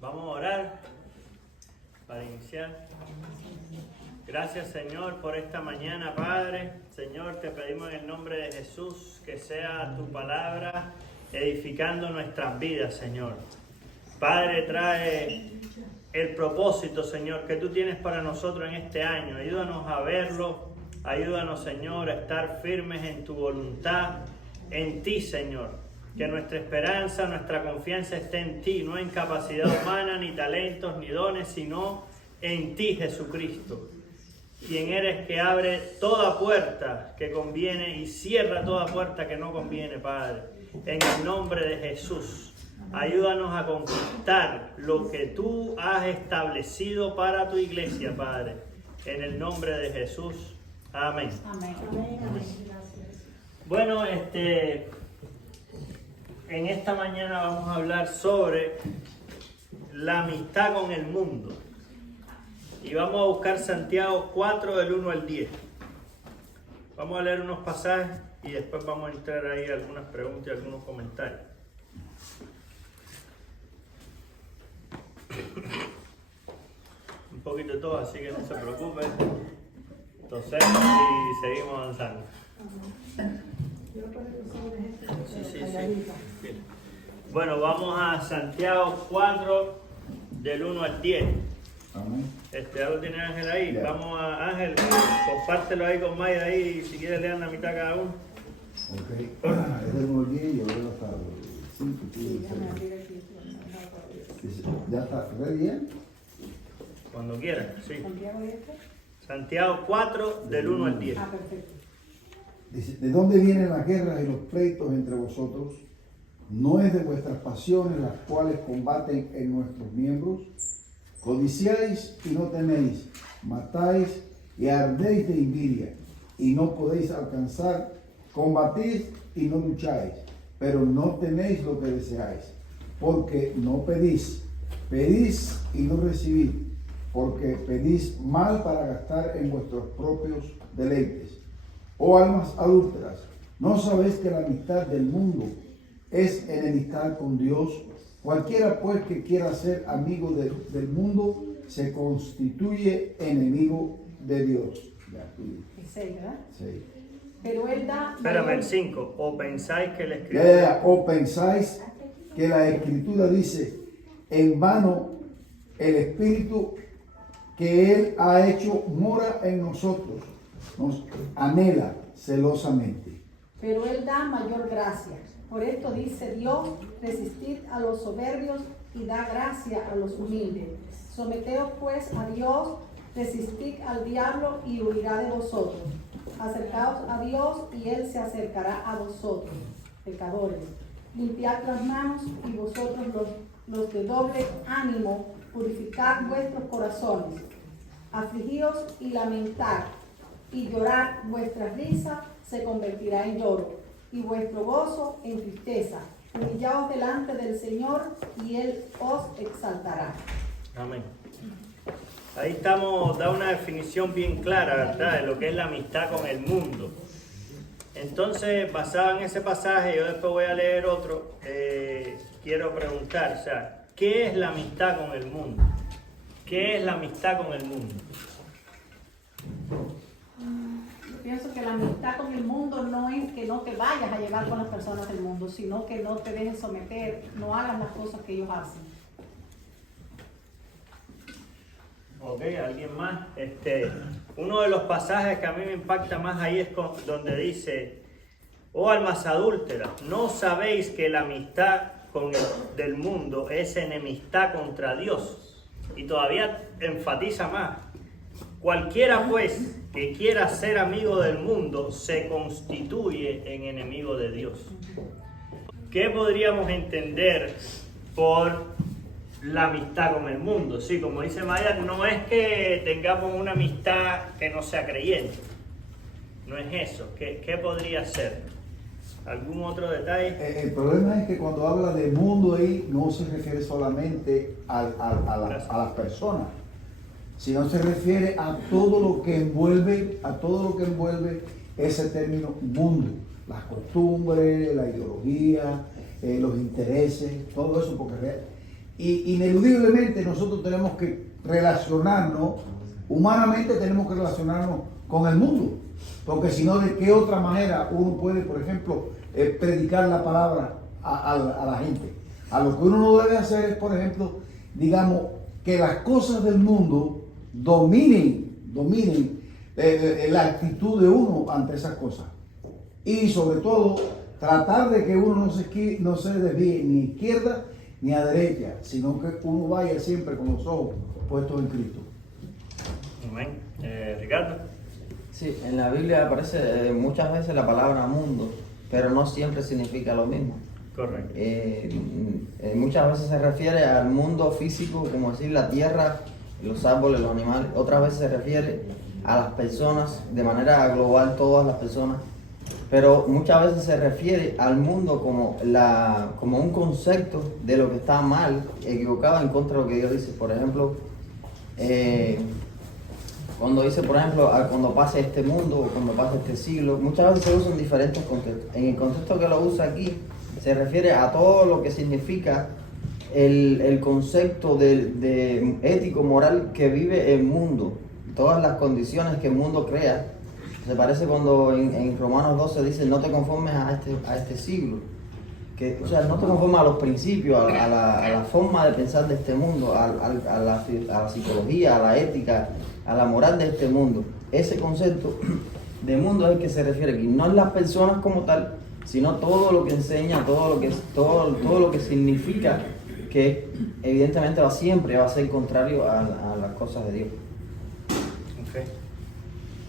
Vamos a orar para iniciar. Gracias, Señor, por esta mañana, Padre. Señor, te pedimos en el nombre de Jesús que sea tu palabra edificando nuestras vidas, Señor. Padre, trae el propósito, Señor, que tú tienes para nosotros en este año. Ayúdanos a verlo. Ayúdanos, Señor, a estar firmes en tu voluntad, en ti, Señor. Que nuestra esperanza, nuestra confianza esté en ti, no en capacidad humana, ni talentos, ni dones, sino en ti, Jesucristo. Quien eres que abre toda puerta que conviene y cierra toda puerta que no conviene, Padre. En el nombre de Jesús, ayúdanos a conquistar lo que tú has establecido para tu iglesia, Padre. En el nombre de Jesús. Amén. Amén. Amén. Bueno, en esta mañana vamos a hablar sobre la amistad con el mundo. Y vamos a buscar Santiago 4 del 1 al 10. Vamos a leer unos pasajes y después vamos a entrar ahí algunas preguntas y algunos comentarios. Un poquito de todo, así que no se preocupen. Entonces, y seguimos avanzando. Sí. Bueno, vamos a Santiago 4 del 1 al 10. Amén. ¿Ya lo tiene Ángel ahí? Ya. Vamos a Ángel, compártelo ahí con Mayra ahí, si quieres lean la mitad cada uno. Ok. Es del 1 al 10 y yo leo hasta el 5. ¿Ya está ready ya? Cuando quieran, sí. Santiago y este. Santiago 4 del 1 al 10. Perfecto. Dice, ¿de dónde vienen las guerras y los pleitos entre vosotros? ¿No es de vuestras pasiones las cuales combaten en nuestros miembros? Codiciáis y no tenéis, matáis y ardéis de envidia, y no podéis alcanzar, combatís y no lucháis, pero no tenéis lo que deseáis, porque no pedís, pedís y no recibís, porque pedís mal para gastar en vuestros propios deleites. Oh almas adúlteras, ¿no sabéis que la amistad del mundo es enemistad con Dios? Cualquiera pues que quiera ser amigo del mundo se constituye enemigo de Dios. Ya, El 6, ¿verdad? sí. Pero él da. Espérame, el 5. ¿O pensáis que la escritura... Ya. O pensáis que la Escritura dice, en vano el Espíritu que Él ha hecho mora en nosotros, nos anhela celosamente. Pero él da mayor gracia. Por esto dice Dios: resistid a los soberbios y da gracia a los humildes. Someteos pues a Dios, resistid al diablo y huirá de vosotros. Acercaos a Dios y Él se acercará a vosotros, pecadores. Limpiad las manos y vosotros los de doble ánimo, purificad vuestros corazones. Afligíos y lamentad, y llorad, vuestra risa se convertirá en lloro, y vuestro gozo en tristeza. Humillaos delante del Señor, y Él os exaltará. Amén. Ahí estamos, da una definición bien clara, ¿verdad?, de lo que es la amistad con el mundo. Entonces, basado en ese pasaje, yo después voy a leer otro, quiero preguntar, o sea, ¿qué es la amistad con el mundo? ¿Qué es la amistad con el mundo? Yo pienso que la amistad con el mundo no es que no te vayas a llevar con las personas del mundo, sino que no te dejes someter, no hagas las cosas que ellos hacen. Ok, ¿alguien más? Uno de los pasajes que a mí me impacta más ahí es donde dice: oh almas adúlteras, ¿no sabéis que la amistad del mundo es enemistad contra Dios? Y todavía enfatiza más: cualquiera pues que quiera ser amigo del mundo se constituye en enemigo de Dios. ¿Qué podríamos entender por la amistad con el mundo? Sí, como dice Maya, no es que tengamos una amistad que no sea creyente. No es eso. ¿Qué podría ser? ¿Algún otro detalle? El problema es que cuando habla de mundo ahí no se refiere solamente a las personas, sino se refiere a todo lo que envuelve ese término mundo, las costumbres, la ideología, los intereses, todo eso, porque Y ineludiblemente nosotros tenemos que relacionarnos, humanamente tenemos que relacionarnos con el mundo. Porque si no, ¿de qué otra manera uno puede, por ejemplo, predicar la palabra a la gente? A lo que uno no debe hacer es, por ejemplo, digamos, que las cosas del mundo dominen la actitud de uno ante esas cosas. Y sobre todo, tratar de que uno no se desvíe ni a izquierda ni a derecha, sino que uno vaya siempre con los ojos puestos en Cristo. Amén. Ricardo. Sí, en la Biblia aparece muchas veces la palabra mundo, pero no siempre significa lo mismo. Correcto. Muchas veces se refiere al mundo físico, como decir la tierra, los árboles, los animales. Otras veces se refiere a las personas, de manera global, todas las personas. Pero muchas veces se refiere al mundo como un concepto de lo que está mal, equivocado en contra de lo que Dios dice. Por ejemplo, cuando dice, por ejemplo, cuando pase este mundo o cuando pase este siglo, muchas veces se usan diferentes contextos. En el contexto que lo usa aquí, se refiere a todo lo que significa el concepto de ético, moral que vive el mundo, todas las condiciones que el mundo crea. Se parece cuando en Romanos 12 dice, no te conformes a este siglo. O sea, no te conformes a los principios, a la forma de pensar de este mundo, a la psicología, a la ética, a la moral de este mundo. Ese concepto de mundo es el que se refiere aquí. No es las personas como tal, sino todo lo que enseña, todo lo que significa, que evidentemente siempre va a ser contrario a las cosas de Dios. Okay.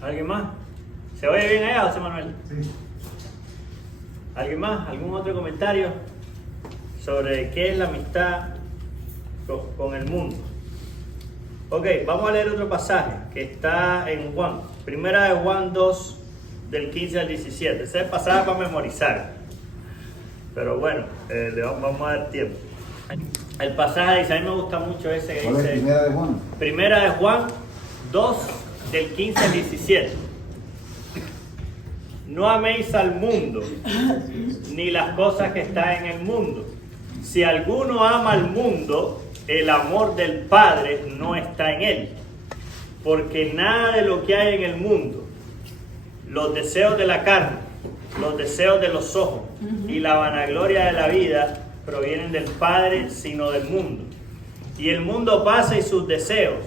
¿Alguien más? ¿Se oye bien allá, José Manuel? Sí. ¿Alguien más? ¿Algún otro comentario sobre qué es la amistad con el mundo? Ok, vamos a leer otro pasaje que está en Juan. Primera de Juan 2, del 15 al 17. Ese pasaje para memorizar. Pero bueno, le vamos a dar tiempo. El pasaje dice, a mí me gusta mucho ese que ¿Cuál es dice... Primera de Juan? Primera de Juan 2, del 15 al 17. No améis al mundo, ni las cosas que están en el mundo. Si alguno ama al mundo, el amor del Padre no está en él. Porque nada de lo que hay en el mundo, los deseos de la carne, los deseos de los ojos y la vanagloria de la vida provienen del Padre, sino del mundo. Y el mundo pasa y sus deseos,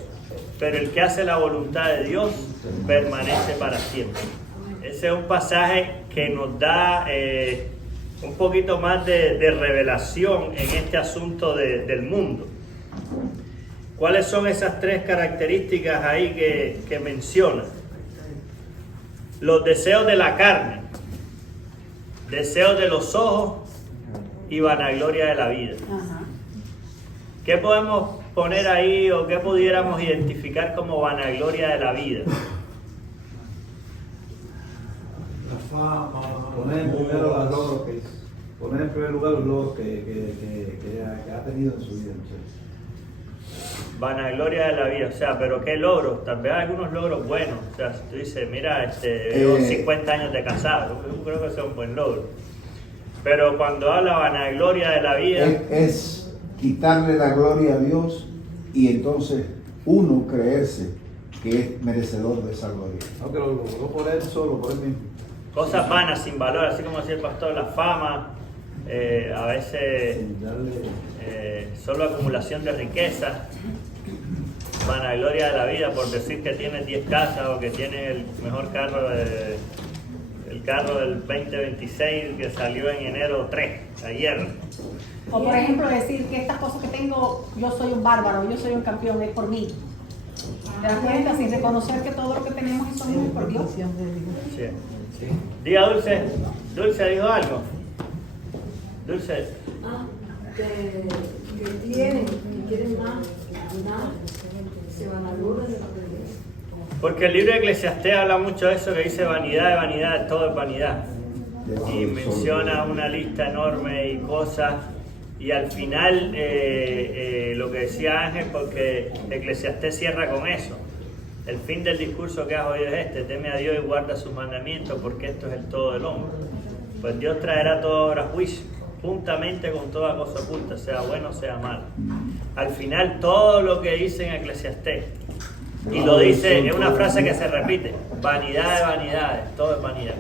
pero el que hace la voluntad de Dios permanece para siempre. Ese es un pasaje que nos da un poquito más de revelación en este asunto del mundo. ¿Cuáles son esas tres características ahí que menciona? Los deseos de la carne, deseos de los ojos y vanagloria de la vida. Ajá. ¿Qué podemos poner ahí o qué pudiéramos identificar como vanagloria de la vida? La fama, poner en primer lugar los logros que ha tenido en su vida. No sé. Vanagloria de la vida, o sea, pero ¿qué logros? Tal vez algunos logros buenos. O sea, si tú dices, mira, llevo 50 años de casado, yo creo que ese es un buen logro. Pero cuando habla vanagloria de la vida... Es quitarle la gloria a Dios y entonces uno creerse que es merecedor de esa gloria. No, que lo logró por él solo, por él mismo. Cosas vanas, sin valor, así como decía el pastor, la fama, a veces solo acumulación de riqueza, vanagloria de la vida por decir que tienes 10 casas o que tienes el mejor carro, el carro del 2026 que salió en enero 3, ayer. O por ejemplo decir que estas cosas que tengo, yo soy un bárbaro, yo soy un campeón, es por mí. ¿Te das cuenta? Sin reconocer que todo lo que tenemos y somos por Dios. Sí. Diga Dulce. Dulce dijo algo. Dulce. Que tienen, que quieren más, se van a lograr de lo que tienen. Porque el libro de Eclesiastés habla mucho de eso que dice vanidad, todo es vanidad. Y menciona una lista enorme y cosas. Y al final, lo que decía Ángel, porque Eclesiastés cierra con eso. El fin del discurso que has oído es este: teme a Dios y guarda sus mandamientos, porque esto es el todo del hombre. Pues Dios traerá toda obra a juicio, juntamente con toda cosa oculta, sea bueno o sea malo. al final todo lo que dice en Eclesiastés, y lo dice, es una frase que se repite, vanidad de vanidades, todo es vanidad.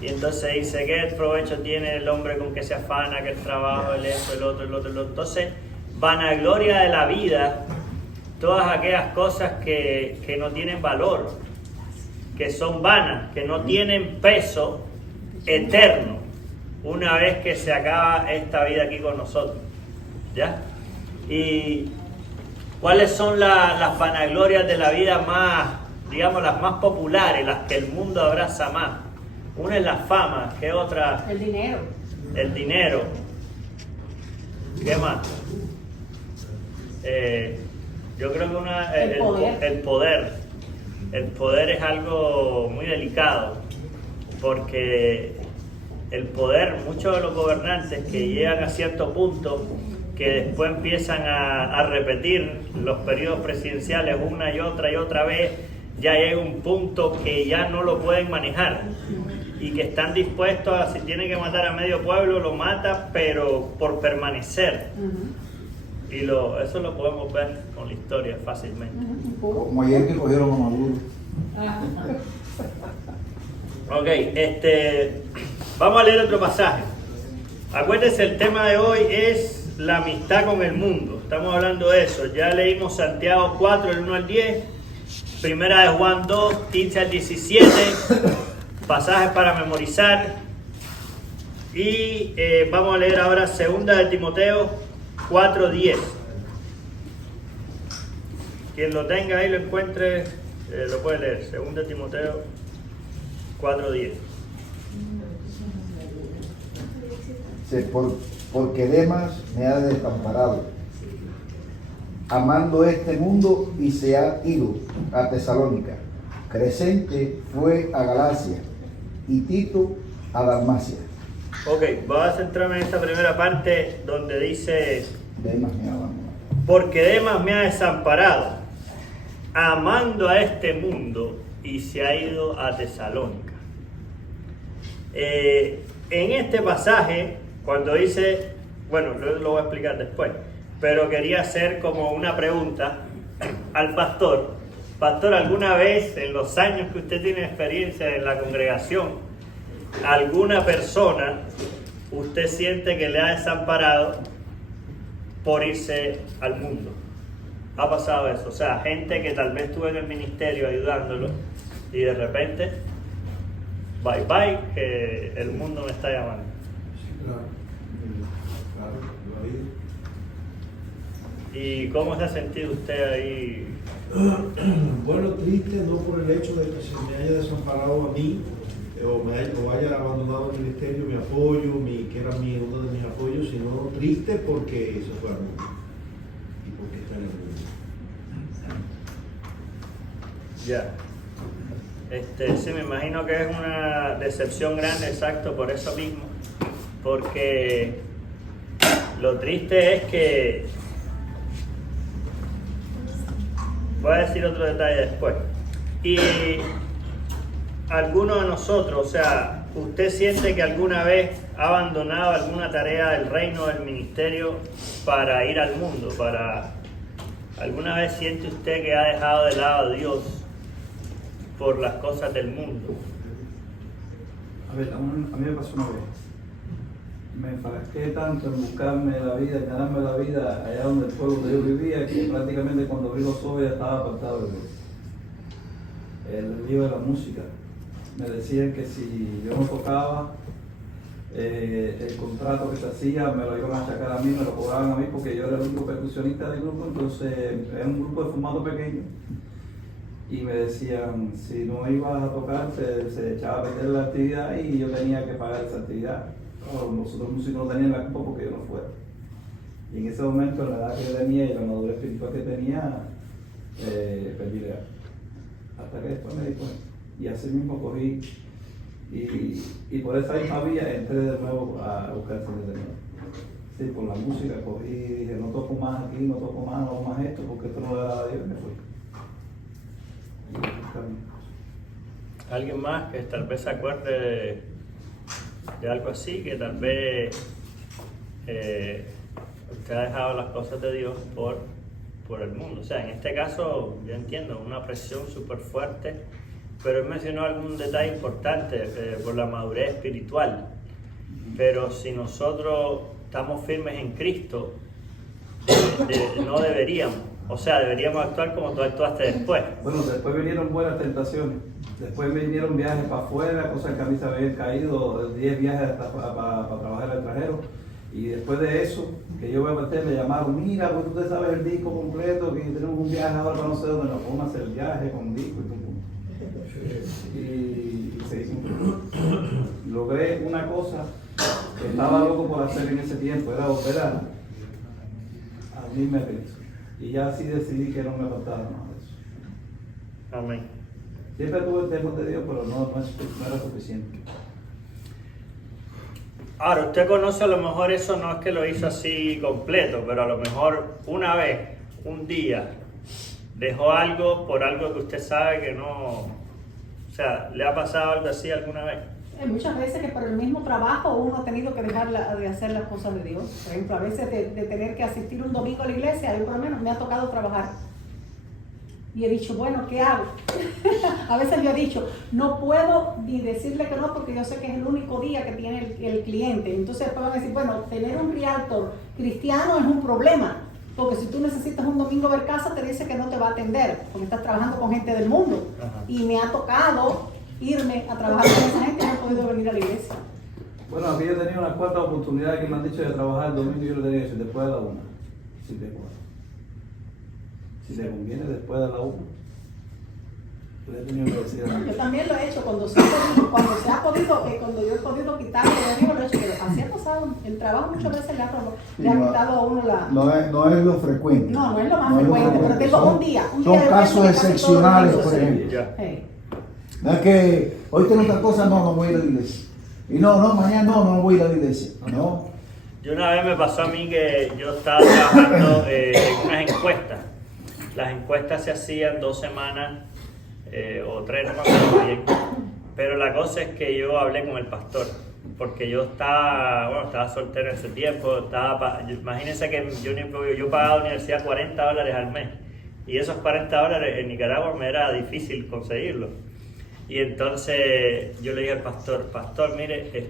Y entonces dice, ¿qué provecho tiene el hombre con que se afana, que el trabajo, el esto, el otro, el otro, el otro? Entonces, vanagloria de la vida, todas aquellas cosas que no tienen valor, que son vanas, que no tienen peso eterno, una vez que se acaba esta vida aquí con nosotros. ¿Ya? Y ¿cuáles son las vanaglorias de la vida más, digamos, las más populares, las que el mundo abraza más? Una es la fama, ¿qué otra? El dinero. El dinero. ¿Qué más? Yo creo que El poder. el poder. El poder es algo muy delicado, porque el poder, muchos de los gobernantes que llegan a cierto punto, que después empiezan a repetir los periodos presidenciales una y otra vez, ya llega un punto que ya no lo pueden manejar y que están dispuestos a, si tienen que matar a medio pueblo, lo matan, pero por permanecer. Y eso lo podemos ver con la historia fácilmente. Como ayer que cogieron a Maduro. Ok, vamos a leer otro pasaje. Acuérdense, el tema de hoy es la amistad con el mundo. Estamos hablando de eso. Ya leímos Santiago 4, el 1 al 10. Primera de Juan 2, 15 al 17. Pasajes para memorizar. Y vamos a leer ahora Segunda de Timoteo 4, 10. Quien lo tenga ahí, lo encuentre, lo puede leer. Segunda de Timoteo 4, 10. Porque Demas me ha desamparado, amando este mundo, y se ha ido a Tesalónica. Crescente fue a Galacia y Tito a Dalmacia. Ok, voy a centrarme en esta primera parte donde dice: Demas me ha abandonado. porque Demas me ha desamparado, amando a este mundo, y se ha ido a Tesalónica. En este pasaje, cuando dice, bueno, lo voy a explicar después, pero quería hacer como una pregunta al pastor. Pastor, ¿alguna vez en los años que usted tiene experiencia en la congregación, alguna persona usted siente que le ha desamparado por irse al mundo? ¿Ha pasado eso? O sea, gente que tal vez estuvo en el ministerio ayudándolo y de repente, bye bye, que el mundo me está llamando. Claro, la vida. ¿Y cómo se ha sentido usted ahí? Bueno, triste no por el hecho de que se me haya desamparado a mí o haya abandonado el ministerio, mi apoyo, que era uno de mis apoyos, sino triste porque se fue al mundo y porque está en el mundo. Ya. Sí, me imagino que es una decepción grande, exacto, por eso mismo. Porque lo triste es que, voy a decir otro detalle después. Y alguno de nosotros, o sea, ¿usted siente que alguna vez ha abandonado alguna tarea del reino, del ministerio, para ir al mundo? ¿Alguna vez siente usted que ha dejado de lado a Dios por las cosas del mundo? A ver, a mí me pasó una vez. Me enfrasqué tanto en buscarme la vida, en ganarme la vida allá donde el pueblo donde yo vivía, que prácticamente cuando abrí los ojos ya estaba apartado de Dios. El lío de la música. Me decían que si yo no tocaba, el contrato que se hacía me lo iban a achacar a mí, me lo cobraban a mí porque yo era el único percusionista del grupo, entonces era un grupo de formato pequeño. Y me decían, si no ibas a tocar, se echaba a perder la actividad y yo tenía que pagar esa actividad. Los otros músicos no tenían la culpa porque yo no fuera. Y en ese momento, en la edad que yo tenía y la madurez espiritual que tenía, perdí la edad. Hasta que después me di cuenta. Y así mismo cogí, y por esa misma vía entré de nuevo a buscar el Señor de nuevo. Sí, por la música cogí y dije, no toco más aquí, no toco más, no hago más esto, porque esto no le da a Dios, y me fui. ¿Alguien más que tal vez se acuerde de algo así, que tal vez Usted ha dejado las cosas de Dios por el mundo. O sea, en este caso, yo entiendo, una presión súper fuerte, pero él mencionó algún detalle importante por la madurez espiritual. Pero si nosotros estamos firmes en Cristo, no deberíamos. O sea, deberíamos actuar como tú actuaste después. Bueno, después vinieron buenas tentaciones. Después vinieron viajes para afuera, cosas que a mí se me habían caído, 10 viajes para trabajar al extranjero. Y después de eso, que yo me metí, me llamaron, mira, pues usted sabe el disco completo, que tenemos un viaje ahora para no sé dónde, nos podemos hacer el viaje con disco y pum, pum. Y se hizo logré una cosa que estaba loco por hacer en ese tiempo, era volver a unirme a Cristo. Y ya así decidí que no me faltaba nada de eso. Amén. Siempre tuve el temor de Dios, pero no era suficiente. Ahora, usted conoce a lo mejor eso no es que lo hizo así completo, pero a lo mejor una vez, un día, dejó algo por algo que usted sabe que no... O sea, ¿le ha pasado algo así alguna vez? Hay muchas veces que por el mismo trabajo uno ha tenido que dejar de hacer las cosas de Dios. Por ejemplo, a veces de tener que asistir un domingo a la iglesia, yo por lo menos me ha tocado trabajar. Y he dicho, bueno, ¿qué hago? A veces yo he dicho, no puedo ni decirle que no porque yo sé que es el único día que tiene el cliente. Entonces después van a decir, bueno, tener un realtor cristiano es un problema. Porque si tú necesitas un domingo ver casa, te dice que no te va a atender, porque estás trabajando con gente del mundo. Ajá. Y me ha tocado irme a trabajar con esa gente y no he podido venir a la iglesia. Bueno, aquí yo he tenido unas cuantas oportunidades que me han dicho de trabajar el domingo y yo le tenía que decir después de la 1, si te cuadra. Si te conviene después de la 1. Le he tenido que decir Yo también lo he hecho cuando se ha podido, cuando yo he podido quitarlo de mí, lo he hecho, pero así ha pasado. El trabajo muchas veces le ha quitado a uno la... No es lo frecuente. No es lo más frecuente, pero tengo un día. Son casos excepcionales, por ejemplo. Ya. No es que hoy tengo otra cosa, no voy a ir a la iglesia. Y mañana no voy a ir a la iglesia. No. Yo una vez me pasó a mí que yo estaba trabajando en unas encuestas. Las encuestas se hacían 2 semanas o 3, no me acuerdo bien. Pero la cosa es que yo hablé con el pastor, porque yo estaba soltero en ese tiempo. Imagínense que yo pagaba la universidad $40 al mes. Y esos $40 en Nicaragua me era difícil conseguirlo. Y entonces yo le dije al pastor, mire,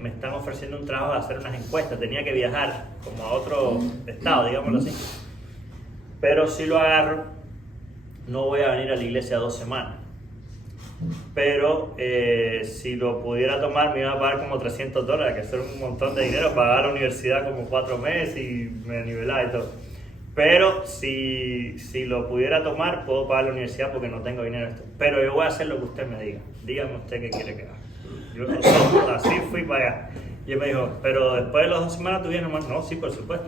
me están ofreciendo un trabajo de hacer unas encuestas, tenía que viajar como a otro estado, digámoslo así. Pero si lo agarro, no voy a venir a la iglesia 2 semanas. Pero si lo pudiera tomar, me iba a pagar como $300, que es un montón de dinero, pagar la universidad como 4 meses y me nivelaba y todo. Pero si lo pudiera tomar, puedo pagar la universidad porque no tengo dinero. Pero yo voy a hacer lo que usted me diga. Dígame usted qué quiere que haga. Yo así fui para allá. Y él me dijo, pero después de las 2 semanas tú vienes nomás. No, sí, por supuesto.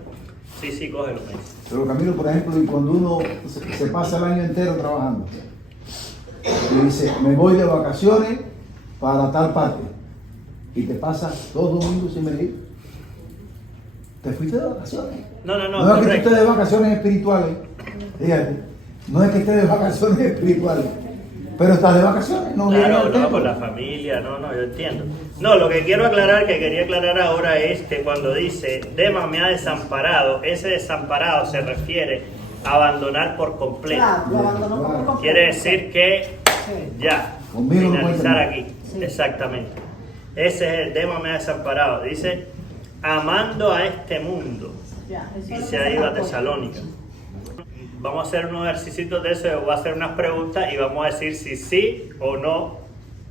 Sí, cógelo. Me dice. Pero Camilo, por ejemplo, y cuando uno se pasa el año entero trabajando, y dice, me voy de vacaciones para tal parte, y te pasas 2 domingos sin venir, te fuiste de vacaciones. No, No es que tú estés de vacaciones espirituales, fíjate, no es que estés de vacaciones espirituales, pero estás de vacaciones, no vienes al Claro, templo. con la familia, yo entiendo. No, lo que quería aclarar ahora es que cuando dice, Demas me ha desamparado, ese desamparado se refiere a abandonar por completo. Claro, lo abandonó por completo. Quiere decir que Sí. ya, Conmigo no finalizar cuenta aquí. Sí. Exactamente. Ese es el Demas me ha desamparado. Dice, amando a este mundo. Ya, eso Y es lo se que ha ido a apoya. Tesalónica. Vamos a hacer unos ejercicios de eso, voy a hacer unas preguntas y vamos a decir si sí o no.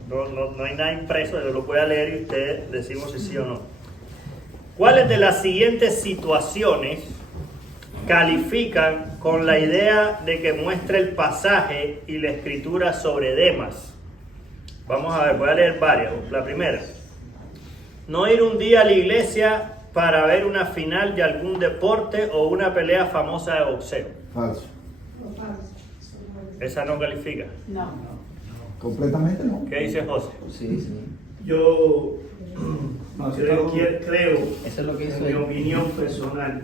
No hay nada impreso, yo lo voy a leer y ustedes decimos si sí o no. ¿Cuáles de las siguientes situaciones califican con la idea de que muestra el pasaje y la escritura sobre Demas? Vamos a ver, voy a leer varias. La primera, no ir un día a la iglesia para ver una final de algún deporte o una pelea famosa de boxeo. Falso, Esa no califica. No. completamente no. ¿Qué dice José? Sí. Yo No, si creo, Eso es lo que hizo en mi él. opinión personal,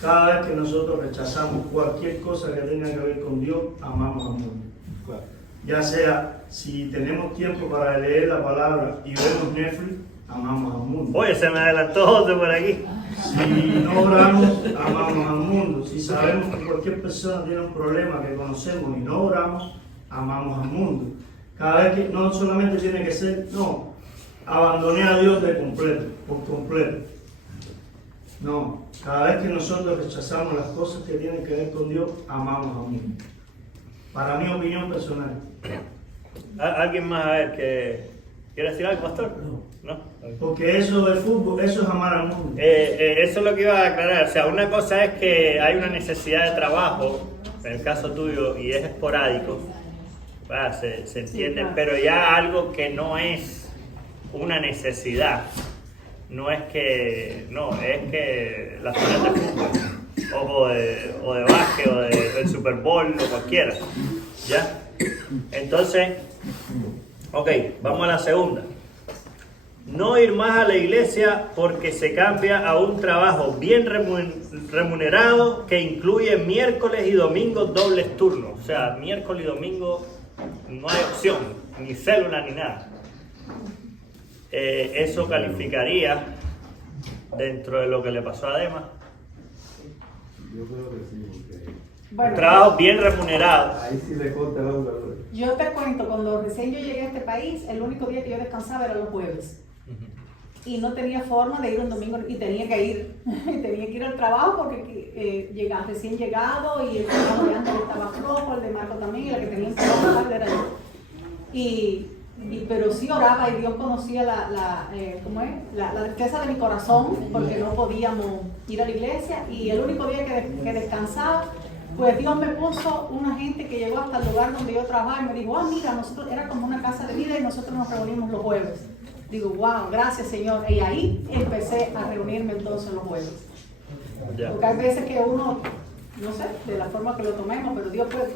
cada vez que nosotros rechazamos cualquier cosa que tenga que ver con Dios, amamos al mundo. Ya sea, si tenemos tiempo para leer la palabra y vemos Netflix, amamos al mundo. Oye, se me adelantó José por aquí. Si no oramos, amamos al mundo. Si sabemos que cualquier persona tiene un problema que conocemos y no oramos, amamos al mundo. Cada vez que no solamente tiene que ser, no, abandoné a Dios de completo, por completo. No, cada vez que nosotros rechazamos las cosas que tienen que ver con Dios, amamos al mundo. Para mi opinión personal. ¿Alguien más a ver que quiere decir algo, pastor? ¿No? Porque eso del fútbol, eso es amar al mundo. Eso es lo que iba a aclarar. O sea, una cosa es que hay una necesidad de trabajo, en el caso tuyo, y es esporádico, se entiende, claro. pero ya algo que no es una necesidad, no es que, no, es que las horas de fútbol, o de básquet, o del Super Bowl, o cualquiera, ¿ya? Entonces, ok, vamos a la segunda. No ir más a la iglesia porque se cambia a un trabajo bien remunerado que incluye miércoles y domingos dobles turnos. O sea, miércoles y domingo no hay opción, ni célula ni nada. Eso calificaría dentro de lo que le pasó a Dema. Yo creo que sí, porque Bueno, Un trabajo bien remunerado. ahí sí le corta el agua. yo te cuento, cuando recién yo llegué a este país, el único día que yo descansaba era los jueves. Y no tenía forma de ir un domingo y tenía que ir. Tenía que ir al trabajo porque recién llegado y el trabajo de antes estaba flojo, el de Marco también, y la que tenía que trabajar era yo. Pero sí oraba y Dios conocía la tristeza de mi corazón porque no podíamos ir a la iglesia, y el único día que descansaba, pues Dios me puso una gente que llegó hasta el lugar donde yo trabajaba y me dijo, mira, nosotros era como una casa de vida y nosotros nos reunimos los jueves. Digo, wow, gracias Señor. Y ahí empecé a reunirme entonces los jueves. Ya. Porque hay veces que uno, no sé, de la forma que lo tomemos, pero Dios, pues,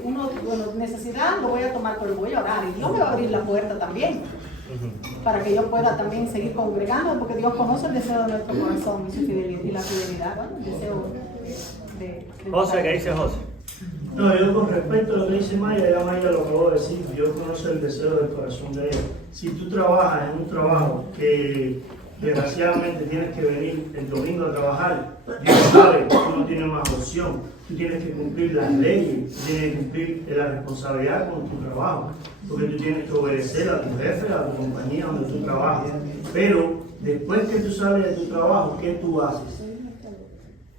necesidad lo voy a tomar, pero voy a orar. Y Dios me va a abrir la puerta también, para que yo pueda también seguir congregando, porque Dios conoce el deseo de nuestro corazón y su fidelidad, y la fidelidad, bueno, el deseo de José, ¿qué dice José? No, yo con respecto a lo que dice Maya, ya Maya lo acabó de decir, Dios conoce el deseo del corazón de ella. Si tú trabajas en un trabajo que desgraciadamente tienes que venir el domingo a trabajar, Dios sabe que tú no tienes más opción, tú tienes que cumplir las leyes, tú tienes que cumplir la responsabilidad con tu trabajo, porque tú tienes que obedecer a tu jefe, a tu compañía donde tú trabajas. Pero después que tú sales de tu trabajo, ¿qué tú haces?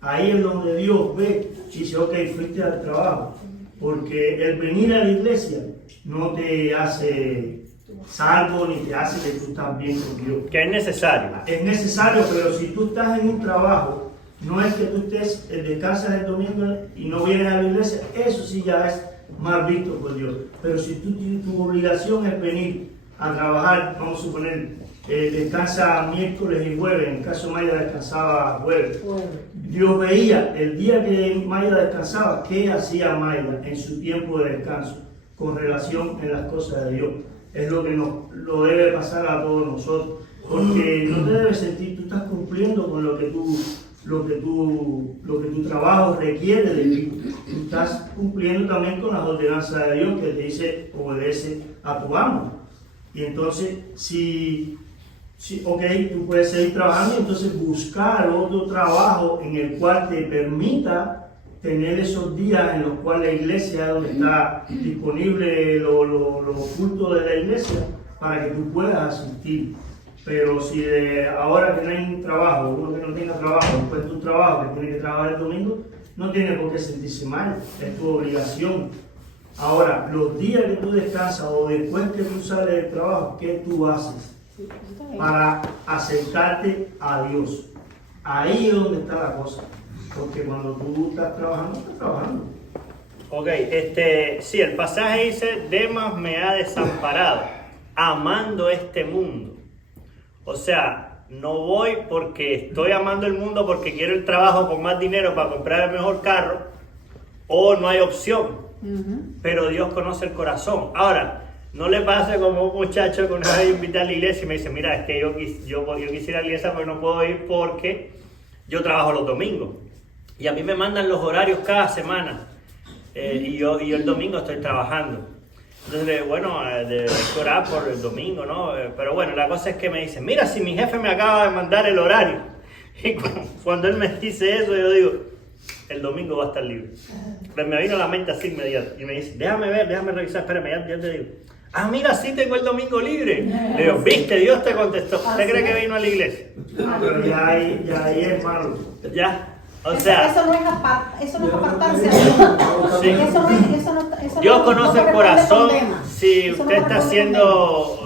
Ahí es donde Dios ve y dice, ok, fuiste al trabajo. Porque el venir a la iglesia no te hace salvo ni te hace que tú estás bien con Dios. Que es necesario. Es necesario, pero si tú estás en un trabajo, no es que tú descansas el domingo y no vienes a la iglesia, eso sí ya es mal visto por Dios. Pero si tu obligación es venir a trabajar, vamos a suponer, descansa miércoles y jueves, en el caso de Maya descansaba jueves. Dios veía el día que Maya descansaba, qué hacía Maya en su tiempo de descanso con relación en las cosas de Dios. Es lo que lo debe pasar a todos nosotros, porque no te debes sentir, tú estás cumpliendo con lo que tu trabajo requiere de ti. Tú estás cumpliendo también con las ordenanzas de Dios que te dice obedece a tu amo. Y entonces, ok, tú puedes seguir trabajando y entonces buscar otro trabajo en el cual te permita tener esos días en los cuales la iglesia, donde está disponible los cultos de la iglesia, para que tú puedas asistir. Pero si ahora que no hay un trabajo, uno que no tenga trabajo, después tu trabajo que tiene que trabajar el domingo, no tiene por qué sentirse mal, es tu obligación. Ahora, los días que tú descansas o después que tú sales del trabajo, ¿qué tú haces para acercarte a Dios? Ahí es donde está la cosa, porque cuando tú estás trabajando, estás trabajando. Ok, sí, el pasaje dice, Demas me ha desamparado, amando este mundo. O sea, no voy porque estoy amando el mundo, porque quiero el trabajo con más dinero para comprar el mejor carro, o no hay opción. Pero Dios conoce el corazón. Ahora, no le pasa como un muchacho que una vez invita a la iglesia y me dice, mira, es que yo quisiera ir a la iglesia, pero no puedo ir porque yo trabajo los domingos. Y a mí me mandan los horarios cada semana. Y yo el domingo estoy trabajando. Entonces, bueno, de orar por el domingo, ¿no? Pero bueno, la cosa es que me dicen, mira, si mi jefe me acaba de mandar el horario. Y cuando él me dice eso, yo digo, el domingo va a estar libre. Pero me vino a la mente así inmediato. Y me dice, déjame ver, déjame revisar, espérame, ya te digo. Ah, mira, sí tengo el domingo libre. Le digo, viste, Dios te contestó. ¿Usted cree que vino a la iglesia? Pero ya ahí es malo. Ya. O sea, eso no es apartarse a Dios. Sí. Eso Dios no conoce el corresponde corazón. con temas. Si Eso no usted está corresponde haciendo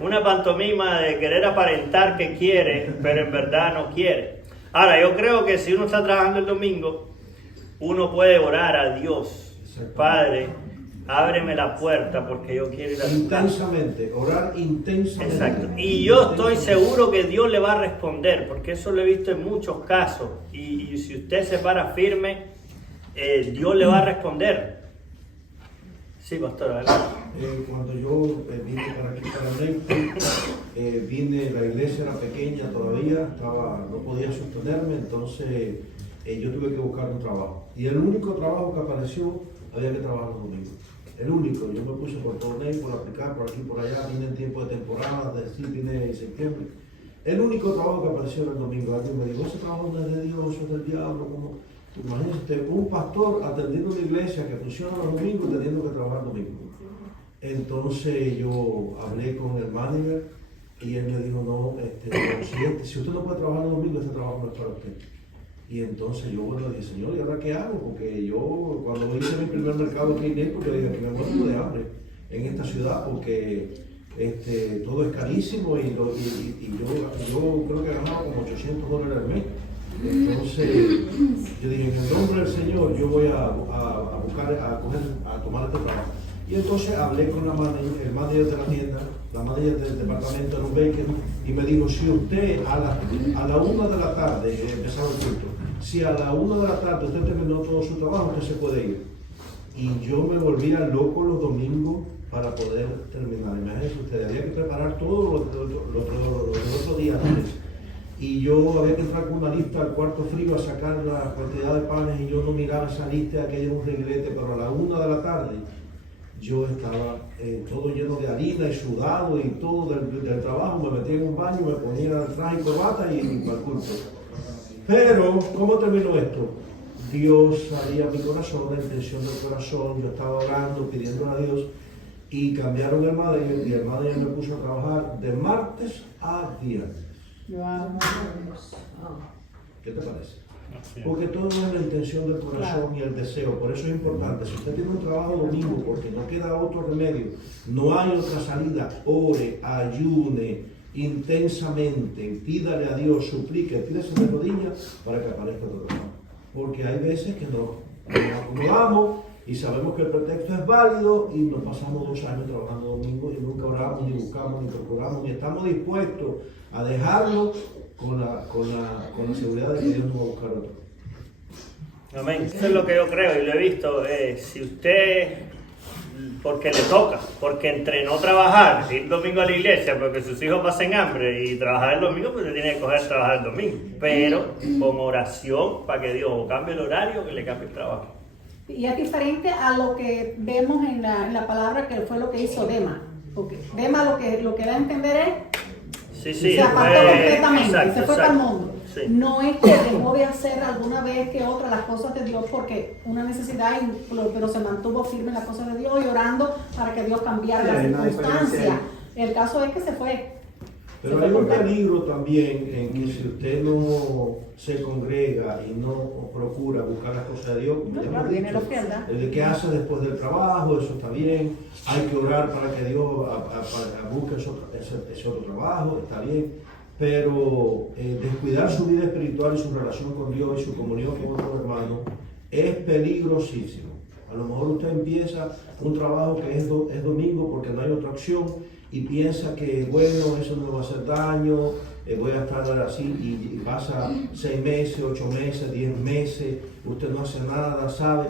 una pantomima de querer aparentar que quiere, pero en verdad no quiere. Ahora, yo creo que si uno está trabajando el domingo, uno puede orar a Dios. Padre, ábreme la puerta porque yo quiero ir a tu casa. Intensamente, orar intensamente. Exacto. Y yo estoy seguro que Dios le va a responder, porque eso lo he visto en muchos casos. Y si usted se para firme, Dios le va a responder. Sí, pastor, adelante. Cuando yo vine para aquí, para Naples, vine, la iglesia era pequeña todavía, no podía sostenerme, entonces yo tuve que buscar un trabajo. Y el único trabajo que apareció, había que trabajar los domingos. El único, yo me puse por todo Naples, por aplicar, por aquí, por allá, vine en tiempo de temporada, vine en septiembre. El único trabajo que apareció era el domingo. Alguien me dijo, ese trabajo no es de Dios, eso es del diablo, como... Imagínate, un pastor atendiendo una iglesia que funciona los domingos teniendo que trabajar domingo. Entonces yo hablé con el manager y él me dijo, no, si usted no puede trabajar los domingos, este trabajo no es para usted. Y entonces yo le dije, Señor, ¿y ahora qué hago? Porque yo cuando hice mi primer mercado aquí en Naples, yo dije que me muero de hambre en esta ciudad porque todo es carísimo y yo creo que ganaba como $800 al mes. Entonces yo dije, en el nombre del Señor yo voy a tomar este trabajo. Y entonces hablé con el manager de la tienda, la manager del departamento de los Bakers, y me dijo, si usted a la 1 de la tarde, empezaba el culto, si a la 1 de la tarde usted terminó todo su trabajo, usted se puede ir. Y yo me volvía loco los domingos para poder terminar. Imagínense ustedes, había que preparar todo los otros días. Y yo había que entrar con una lista al cuarto frío a sacar la cantidad de panes y yo no miraba esa lista, aquello era un reglete, pero a la 1 de la tarde yo estaba todo lleno de harina y sudado y todo del trabajo, me metía en un baño, me ponía el traje y corbata y para el culto. Pero, ¿cómo terminó esto? Dios sabía mi corazón, la intención del corazón, yo estaba orando, pidiendo a Dios y cambiaron el manager y el manager me puso a trabajar de martes a viernes. ¿Qué te parece? Porque todo es la intención del corazón y el deseo. Por eso es importante. Si usted tiene un trabajo domingo porque no queda otro remedio, no hay otra salida, ore, ayune intensamente, pídale a Dios, suplique, tírese de rodillas para que aparezca otro trabajo. Porque hay veces que nos acomodamos y sabemos que el pretexto es válido y nos pasamos 2 años trabajando domingo y nunca oramos, ni buscamos, ni procuramos, ni estamos dispuestos a dejarlo con la seguridad de que Dios nos va a buscar otro. Amén. Eso es lo que yo creo y lo he visto. Si usted, porque le toca, porque entre no trabajar, ir domingo a la iglesia, porque sus hijos pasen hambre y trabajar el domingo, pues se tiene que coger trabajar el domingo. Pero con oración para que Dios o cambie el horario o que le cambie el trabajo. Y es diferente a lo que vemos en la palabra que fue lo que hizo Dema. Porque Dema lo que da a entender es se apartó completamente, exacto, se fue para el mundo. Sí. No es que dejó de hacer alguna vez que otra las cosas de Dios porque una necesidad, pero se mantuvo firme en las cosas de Dios y orando para que Dios cambiara la circunstancia. El caso es que se fue. Pero hay un peligro también en que si usted no se congrega y no procura buscar las cosas de Dios, como ya hemos dicho, el que hace después del trabajo, eso está bien, hay que orar para que Dios busque ese otro trabajo, está bien, pero descuidar su vida espiritual y su relación con Dios y su comunión con otros hermanos es peligrosísimo. A lo mejor usted empieza un trabajo que es domingo porque no hay otra opción, y piensa que, bueno, eso no me va a hacer daño, voy a estar así, y pasa 6 meses, 8 meses, 10 meses, usted no hace nada, ¿sabe?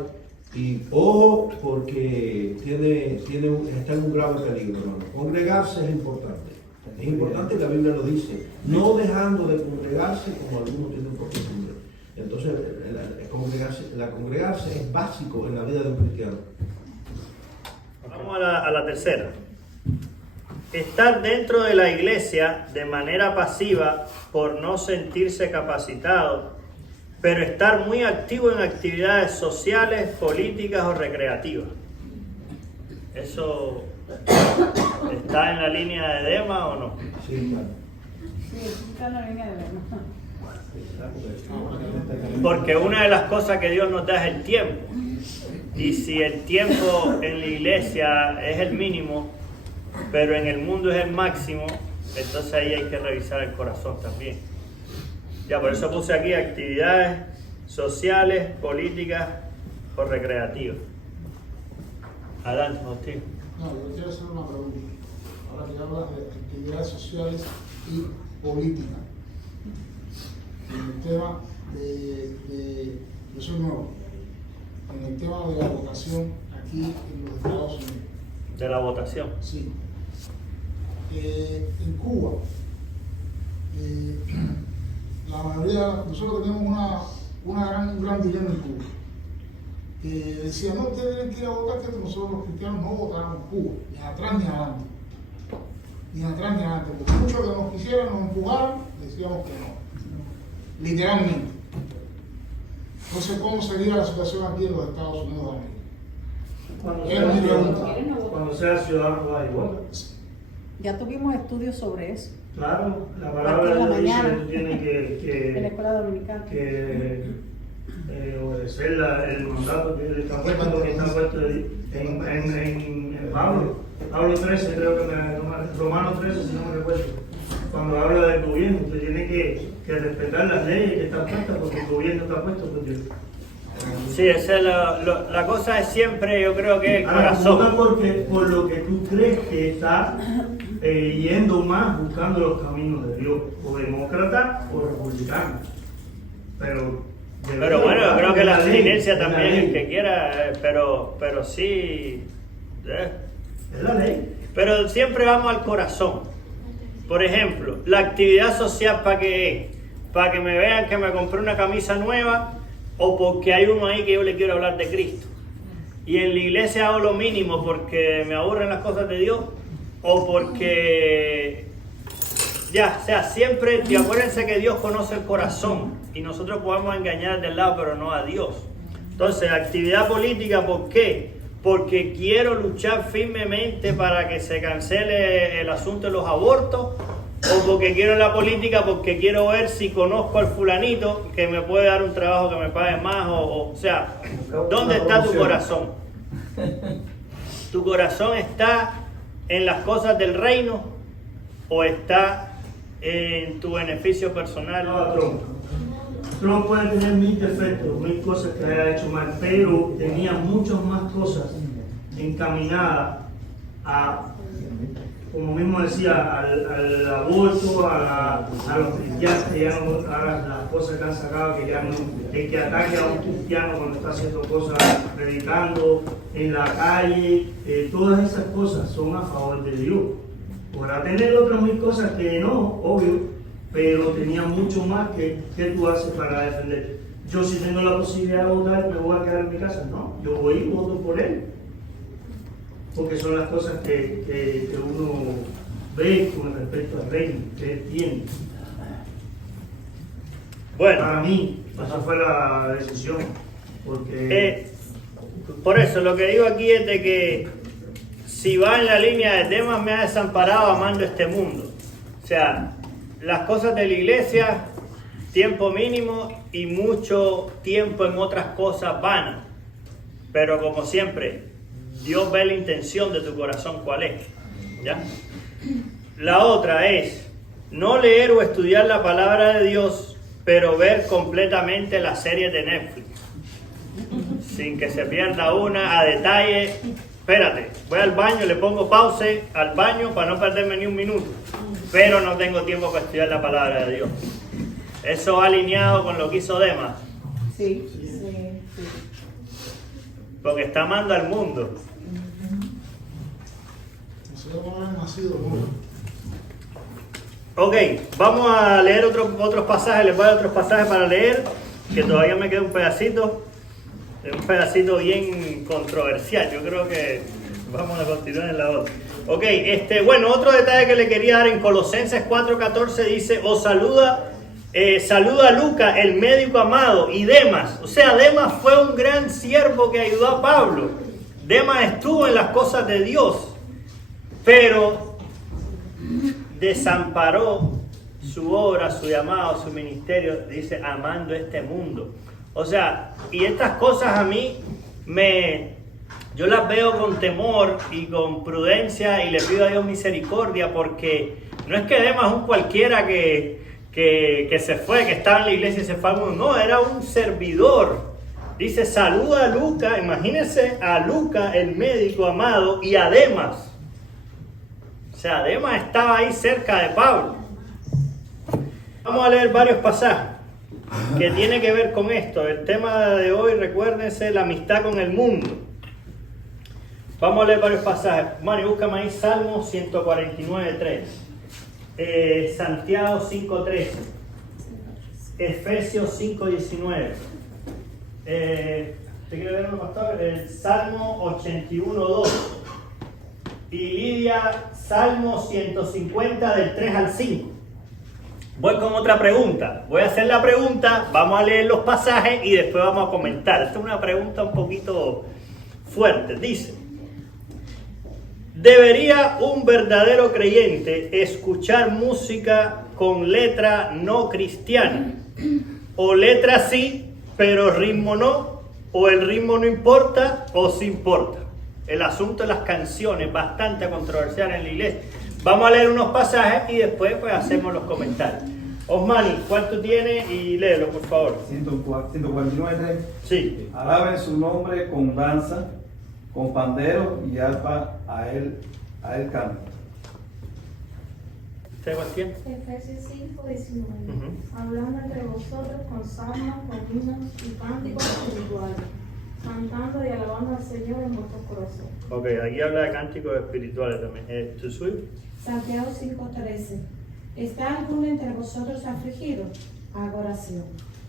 Y ojo, porque está en un grave peligro, hermano. Congregarse es importante. Es importante y la Biblia lo dice, no dejando de congregarse como algunos tienen por costumbre. Entonces, congregarse es básico en la vida de un cristiano. Vamos a la tercera. Estar dentro de la iglesia de manera pasiva por no sentirse capacitado, pero estar muy activo en actividades sociales, políticas o recreativas. ¿Eso está en la línea de Dema o no? Sí, claro. Sí, está en la línea de verlo. Porque una de las cosas que Dios nos da es el tiempo. Y si el tiempo en la iglesia es el mínimo, pero en el mundo es el máximo, entonces ahí hay que revisar el corazón también. Ya, por eso puse aquí actividades sociales, políticas o recreativas. Adelante, Agustín. No, yo quiero hacer una pregunta. Ahora que hablas de actividades sociales y política. En el tema yo soy nuevo, en el tema de la votación aquí en los Estados Unidos. De la votación. Sí. En Cuba, la mayoría, nosotros tenemos un gran dilema en Cuba. Que decía, no, ustedes tienen que ir a votar, que nosotros los cristianos no votamos en Cuba, ni atrás ni adelante. Ni atrás ni adelante. Porque muchos que nos quisieran, nos empujaron, decíamos que no. Literalmente. Entonces, ¿cómo sería la situación aquí en los Estados Unidos de América? Cuando sea ciudadano va igual. Ya tuvimos estudios sobre eso. Claro, la Aquí palabra en de la Dios dice mañana, que tú tienes en la escuela dominicana. que obedecer el mandato que está puesto en Pablo. Pablo 13, creo que Romanos 13, si no me recuerdo. Cuando habla del gobierno, usted tiene que respetar las leyes que están puestas porque el gobierno está puesto por Dios. Sí, esa es la cosa es siempre, yo creo que el corazón. Ahora, por lo que tú crees que está yendo más buscando los caminos de Dios, o demócrata o republicano. Pero bueno, yo creo que la abstinencia ley, también, el que quiera, pero sí. Es la ley. Pero siempre vamos al corazón. Por ejemplo, la actividad social, ¿para qué es? ¿Para que me vean que me compré una camisa nueva o porque hay uno ahí que yo le quiero hablar de Cristo? Y en la iglesia hago lo mínimo porque me aburren las cosas de Dios o porque... Ya, o sea, siempre, y acuérdense que Dios conoce el corazón y nosotros podemos engañar del lado, pero no a Dios. Entonces, actividad política, ¿por qué? Porque quiero luchar firmemente para que se cancele el asunto de los abortos, o porque quiero la política, porque quiero ver si conozco al fulanito que me puede dar un trabajo que me pague más, o sea, ¿dónde está tu corazón? ¿Tu corazón está en las cosas del reino o está en tu beneficio personal? No, Trump puede tener 1000 defectos, 1000 cosas que haya hecho mal, pero tenía muchas más cosas encaminadas a, como mismo decía, al aborto, a los cristianos, que ya no, ahora las cosas que han sacado, que ya no, el que ataque a un cristiano cuando está haciendo cosas, predicando en la calle, todas esas cosas son a favor de Dios. Podrá tener otras 1000 cosas que no, obvio, pero tenía mucho más que tú haces para defender. Yo si tengo la posibilidad de votar, me voy a quedar en mi casa. No, yo voy y voto por él. Porque son las cosas que uno ve con respecto al reino, que él tiene. Bueno, para mí, esa fue la decisión. Porque por eso lo que digo aquí es de que si va en la línea de temas me ha desamparado amando este mundo. O sea, las cosas de la iglesia, tiempo mínimo y mucho tiempo en otras cosas vanas. Pero como siempre, Dios ve la intención de tu corazón cuál es. ¿Ya? La otra es no leer o estudiar la palabra de Dios, pero ver completamente las series de Netflix. Sin que se pierda una a detalle. Espérate, voy al baño, le pongo pause al baño para no perderme ni un minuto. Pero no tengo tiempo para estudiar la palabra de Dios. ¿Eso va alineado con lo que hizo Demas? Sí. Porque está amando al mundo. Ok, vamos a leer otros pasajes. Les voy a dar otros pasajes para leer, que todavía me queda un pedacito bien controversial. Yo creo que Vamos a continuar en la otra. Ok, bueno, otro detalle que le quería dar en Colosenses 4:14 dice, os saluda Lucas, el médico amado, y Demas. O sea, Demas fue un gran siervo que ayudó a Pablo. Demas estuvo en las cosas de Dios, pero desamparó su obra, su llamado, su ministerio, dice, amando este mundo. O sea, y estas cosas a mí yo las veo con temor y con prudencia y le pido a Dios misericordia, porque no es que Demas un cualquiera que se fue, que estaba en la iglesia y se fue al mundo. No, era un servidor. Dice, saluda a Lucas, imagínense a Lucas, el médico amado, y a Demas. O sea, Demas estaba ahí cerca de Pablo. Vamos a leer varios pasajes que tienen que ver con esto. El tema de hoy, recuérdense, la amistad con el mundo. Vamos a leer varios pasajes. Mario, búscame ahí Salmo 149:3. Santiago 5:13. Efesios 5:19. ¿Te quiere verlo, pastor? El Salmo 81:2. Y Lidia, Salmo 150 del 3 al 5. Voy con otra pregunta. Voy a hacer la pregunta, vamos a leer los pasajes y después vamos a comentar. Esta es una pregunta un poquito fuerte. Dice, ¿debería un verdadero creyente escuchar música con letra no cristiana? ¿O letra sí, pero ritmo no? ¿O el ritmo no importa o sí importa? El asunto de las canciones, bastante controversial en la iglesia. Vamos a leer unos pasajes y después pues hacemos los comentarios. Osmani, ¿cuál tú tienes? Y léelo, por favor. 149:3. Sí. Alaben su nombre con danza, con pandero y arpa, a él canta. ¿Usted cuál tiene? Efesios 5:19. Ujú. Hablando entre vosotros con salmos, con himnos y cánticos espirituales, cantando y alabando al Señor en vuestros corazones. Ok, aquí habla de cánticos espirituales también. ¿Tu suyo? Santiago 5:13. ¿Está alguno entre vosotros afligido? Haga oración.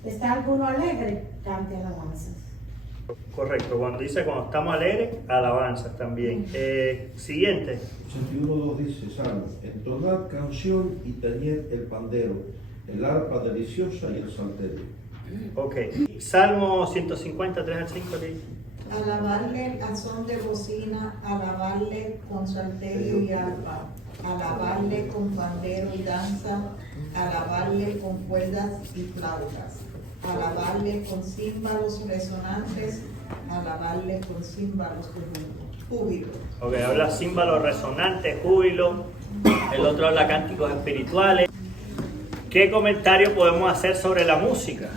¿Está alguno alegre? Cante alabanzas. Correcto, cuando estamos alegres, alabanzas también. Siguiente. 81:2 dice, Salmo, entonad canción y tañed el pandero, el arpa deliciosa y el salterio. Ok. Salmo 150, 3 al 5 dice. Alabarle a son de bocina, alabarle con salterio y arpa, alabarle con pandero y danza, alabarle con cuerdas y flautas, alabarle con címbalos resonantes, alabarle con címbalos de júbilo. Ok, habla címbalos resonantes, júbilo. El otro habla cánticos espirituales. ¿Qué comentario podemos hacer sobre la música?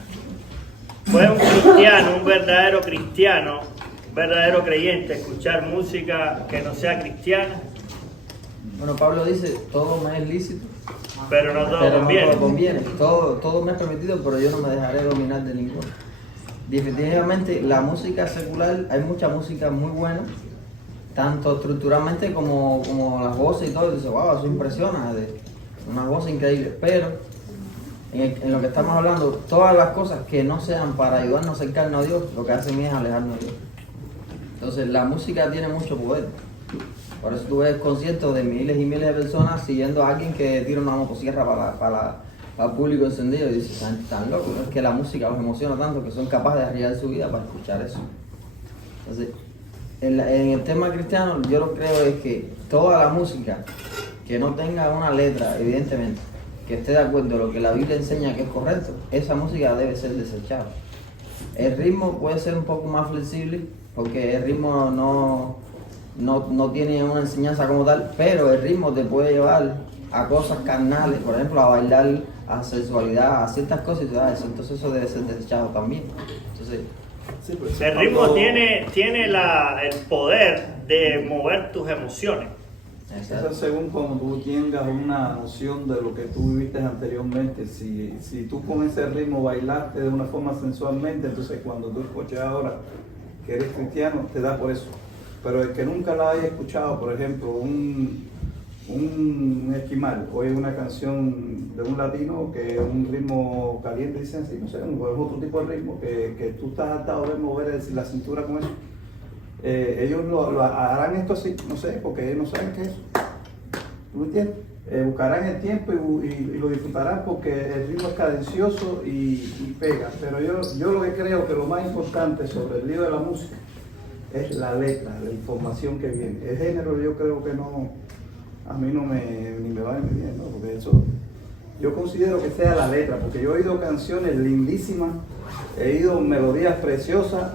¿Puede un cristiano, un verdadero cristiano, un verdadero creyente, escuchar música que no sea cristiana? Bueno, Pablo dice, todo me es lícito, Pero no todo pero conviene. no todo conviene. Todo me es permitido, pero yo no me dejaré dominar de ninguno. Definitivamente, la música secular, hay mucha música muy buena, tanto estructuralmente como las voces y todo. Y dice, wow, eso impresiona, una voz increíble. Pero en lo que estamos hablando, todas las cosas que no sean para ayudarnos a acercarnos a Dios, lo que hacen es alejarnos de Dios. Entonces, la música tiene mucho poder. Por eso tú ves conciertos de miles y miles de personas siguiendo a alguien que tira una motosierra para el público encendido y dices, están locos. Es que la música los emociona tanto que son capaces de arriesgar su vida para escuchar eso. Entonces, en el tema cristiano, yo lo que creo es que toda la música que no tenga una letra, evidentemente, que esté de acuerdo a lo que la Biblia enseña que es correcto, esa música debe ser desechada. El ritmo puede ser un poco más flexible, porque el ritmo no tiene una enseñanza como tal, pero el ritmo te puede llevar a cosas carnales, por ejemplo, a bailar, a sexualidad, a ciertas cosas, entonces eso debe ser desechado también. Entonces, Sí, pues, El ritmo tiene el poder de mover tus emociones. Eso es según como tú tengas una noción de lo que tú viviste anteriormente. Si tú con ese ritmo bailaste de una forma sensualmente, entonces cuando tú escuchas ahora que eres cristiano, te da por eso. Pero el que nunca la haya escuchado, por ejemplo, un esquimal, oye una canción de un latino que es un ritmo caliente, dicen así, no sé, es otro tipo de ritmo, que tú estás adaptado a ver mover la cintura con eso. ellos lo harán esto así, no sé, porque ellos no saben qué es eso. ¿Tú me entiendes? Buscarán el tiempo y lo disfrutarán porque el ritmo es cadencioso y pega. Pero yo lo que creo que lo más importante sobre el lío de la música es la letra, la información que viene. El género yo creo que no, a mí no ni me va ni bien, ¿no? Porque eso, yo considero que sea la letra, porque yo he oído canciones lindísimas, he oído melodías preciosas,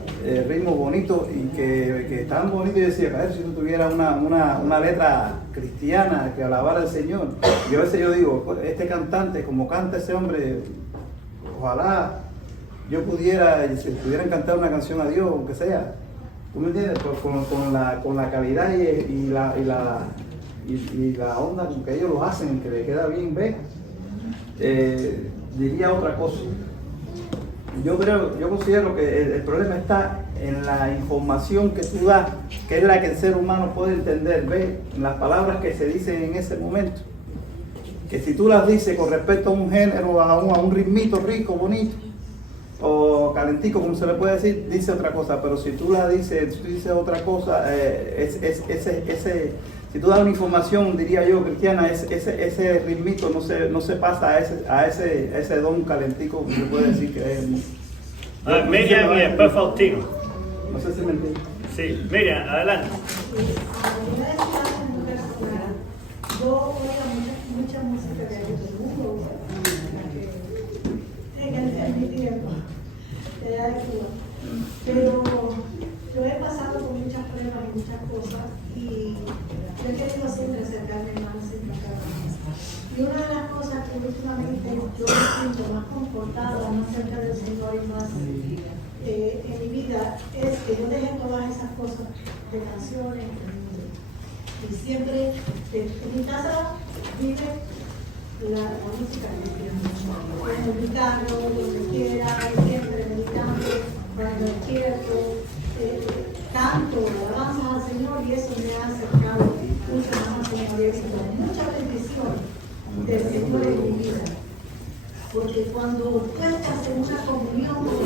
ritmos bonitos y que estaban bonitos y decía, a ver si tú tuvieras una letra cristiana que alabara al Señor. Y a veces yo digo, este cantante, como canta ese hombre, ojalá yo pudiera, si pudieran cantar una canción a Dios, aunque sea, ¿tú me entiendes? Con la calidad y la onda con que ellos lo hacen, que le queda bien, ¿ves? Diría otra cosa. Yo considero que el problema está en la información que tú das, que es la que el ser humano puede entender, ¿ves? En las palabras que se dicen en ese momento. Que si tú las dices con respecto a un género, a un ritmito rico, bonito, o calentico, como se le puede decir, dice otra cosa. Pero si tú dices otra cosa, si tú das una información, diría yo, cristiana, ese ritmito no se pasa a ese don calentico, como se puede decir que es. Miriam y después Faustino. No sé si me entiendes. Sí, Miriam, adelante. Yo oigo mucha música de todo el mundo, en mi tiempo, de allá de Cuba. Pero yo he pasado por muchas pruebas y muchas cosas y yo he querido siempre acercarme más, siempre acercarme más. Y una de las cosas que últimamente yo me siento más confortada, más cerca del Señor y más en mi vida es que yo dejé todas esas cosas de canciones. Y siempre en mi casa vive la música cristiana. En el guitarro, donde quiera, siempre meditando, cuando despierto, canto, alabanza al Señor y eso me ha acercado mucho más al Señor y eso da mucha bendición del Señor en mi vida. Porque cuando tú estás en una comunión con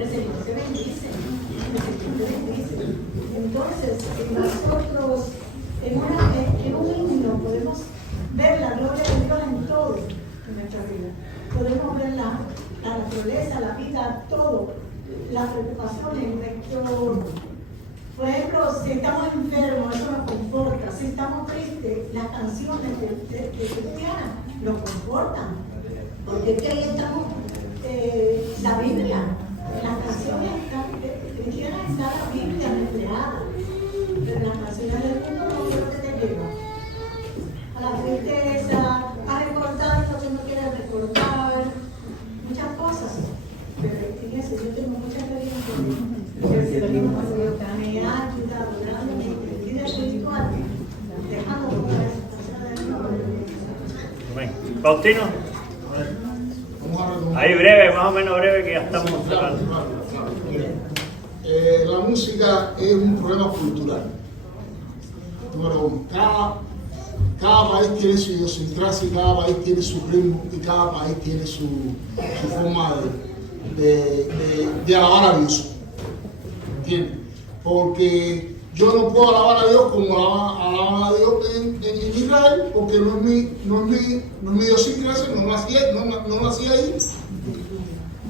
el Señor te bendice, el Señor te bendice. Entonces, nosotros en un himno podemos ver la gloria de Dios en todo en nuestra vida. Podemos ver la naturaleza, la vida, todo, las preocupaciones, por ejemplo, si estamos enfermos, eso nos conforta. Si estamos tristes, las canciones de cristianas nos confortan. Porque aquí estamos, la Biblia, las canciones cristianas está la Biblia empleada. Pero las canciones del mundo no creo que te llevan a la tristeza, a recordar lo que no quieres recordar, muchas cosas. Pero en eso yo tengo mucha experiencia me ha ayudado grandemente en vida espiritual, dejando todas esas canciones del mundo. Faustino. Ahí breve, más o menos breve, que ya estamos cerrando. La música es un problema cultural. Número uno, cada país tiene su idiosincrasia, cada país tiene su ritmo y cada país tiene su forma de alabar a Dios. ¿Entiendes? Porque yo no puedo alabar a Dios como alaban a Dios en Israel, porque no es mi idiosincrasia, no nací ahí.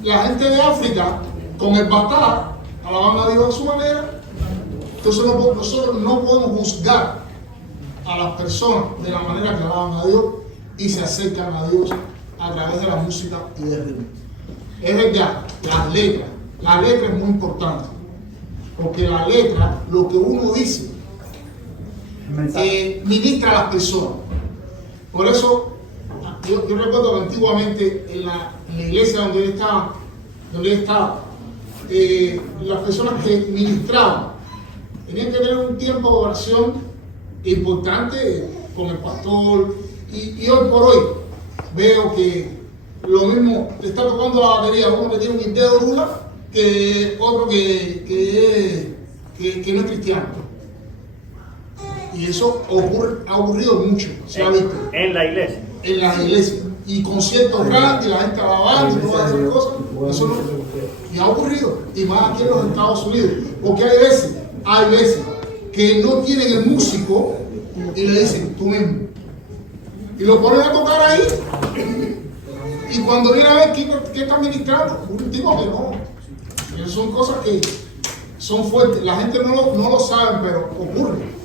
La gente de África, con el batá, alaban a Dios de su manera. Entonces nosotros no podemos juzgar a las personas de la manera que alaban a Dios y se acercan a Dios a través de la música y del ritmo. Es verdad, la letra es muy importante, porque la letra, lo que uno dice, ministra a las personas. Por eso, yo recuerdo que antiguamente en la iglesia donde él estaba, las personas que ministraban tenían que tener un tiempo de oración importante con el pastor. Y hoy por hoy veo que lo mismo te está tocando la batería uno que tiene un dedo dura que otro que no es cristiano. Y eso ha ocurrido mucho, se ha visto. En la iglesia. En las iglesias. y conciertos grandes, la gente alabando y todas esas cosas. Eso no, y ha ocurrido, y más aquí en los Estados Unidos, porque hay veces que no tienen el músico y le dicen tú mismo, y lo ponen a tocar ahí, y cuando viene a ver qué está ministrando, un tipo que no. Son cosas que son fuertes, la gente no lo sabe, pero ocurre.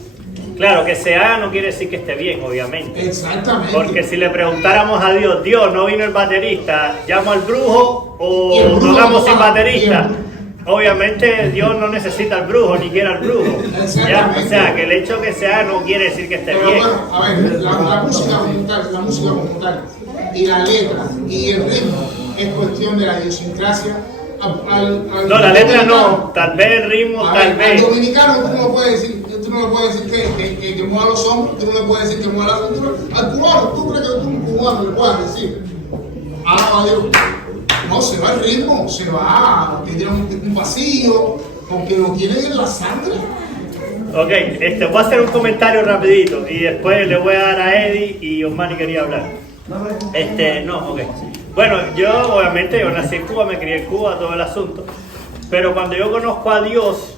Claro, que se haga no quiere decir que esté bien, obviamente. Exactamente. Porque si le preguntáramos a Dios, Dios, no vino el baterista, llamo al brujo o tocamos sin baterista. Obviamente Dios no necesita al brujo, ni quiere al brujo. ¿Ya? O sea, que el hecho que se haga no quiere decir que esté pero bien. bueno, a ver, la música como tal, y la letra y el ritmo es cuestión de la idiosincrasia. No, la letra no, tal vez el ritmo, tal vez. Al dominicano tú no le puedes decir que mueva los hombros, tú no le puedes decir que mueva la cintura. Al cubano, tú crees que tú un cubano le puedes decir. Ah, Dios. No, se va el ritmo, se va, tendrá un pasillo, porque lo tienen en la sangre. Ok, voy a hacer un comentario rapidito y después le voy a dar a Eddie y Osmani quería hablar. Ok. Bueno, yo nací en Cuba, me crié en Cuba, todo el asunto. Pero cuando yo conozco a Dios,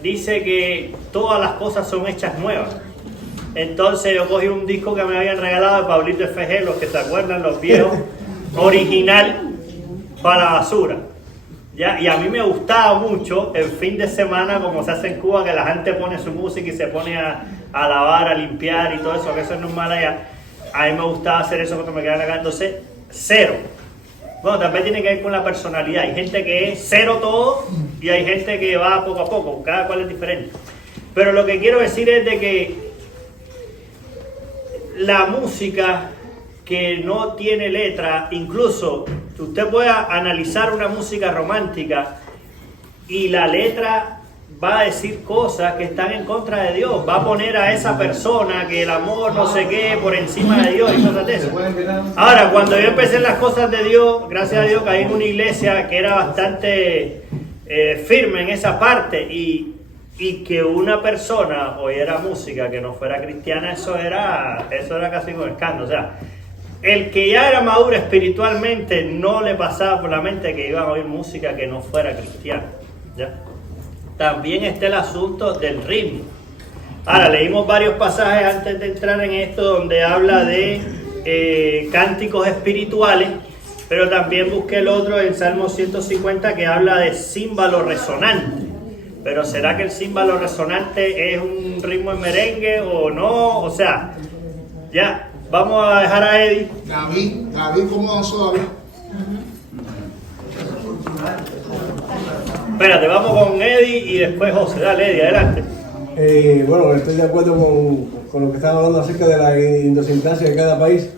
dice que todas las cosas son hechas nuevas. Entonces yo cogí un disco que me habían regalado de Pablito FG, los que se acuerdan, los viejos, original para la basura. ¿Ya? Y a mí me gustaba mucho el fin de semana, como se hace en Cuba, que la gente pone su música y se pone a lavar, a limpiar y todo eso, que eso es normal allá. A mí me gustaba hacer eso cuando me quedaba acá, entonces, cero. Bueno, también tiene que ver con la personalidad. Hay gente que es cero todo y hay gente que va poco a poco, cada cual es diferente. Pero lo que quiero decir es de que la música que no tiene letra, incluso usted puede analizar una música romántica y la letra va a decir cosas que están en contra de Dios, va a poner a esa persona que el amor no sé qué por encima de Dios y cosas de eso. Ahora, cuando yo empecé en las cosas de Dios, gracias a Dios caí en una iglesia que era bastante firme en esa parte y que una persona oyera música que no fuera cristiana, eso era casi un escándalo. O sea, el que ya era maduro espiritualmente no le pasaba por la mente que iban a oír música que no fuera cristiana, ¿ya? También está el asunto del ritmo. Ahora, leímos varios pasajes antes de entrar en esto donde habla de cánticos espirituales, pero también busqué el otro en Salmo 150 que habla de címbalo resonante. Pero ¿será que el címbalo resonante es un ritmo en merengue o no? O sea, ya, vamos a dejar a Eddie. David, ¿cómo danzó David? Espérate, vamos con Eddie y después José. Dale, Eddie, adelante. Bueno, estoy de acuerdo con lo que estaban hablando acerca de la idiosincrasia de cada país.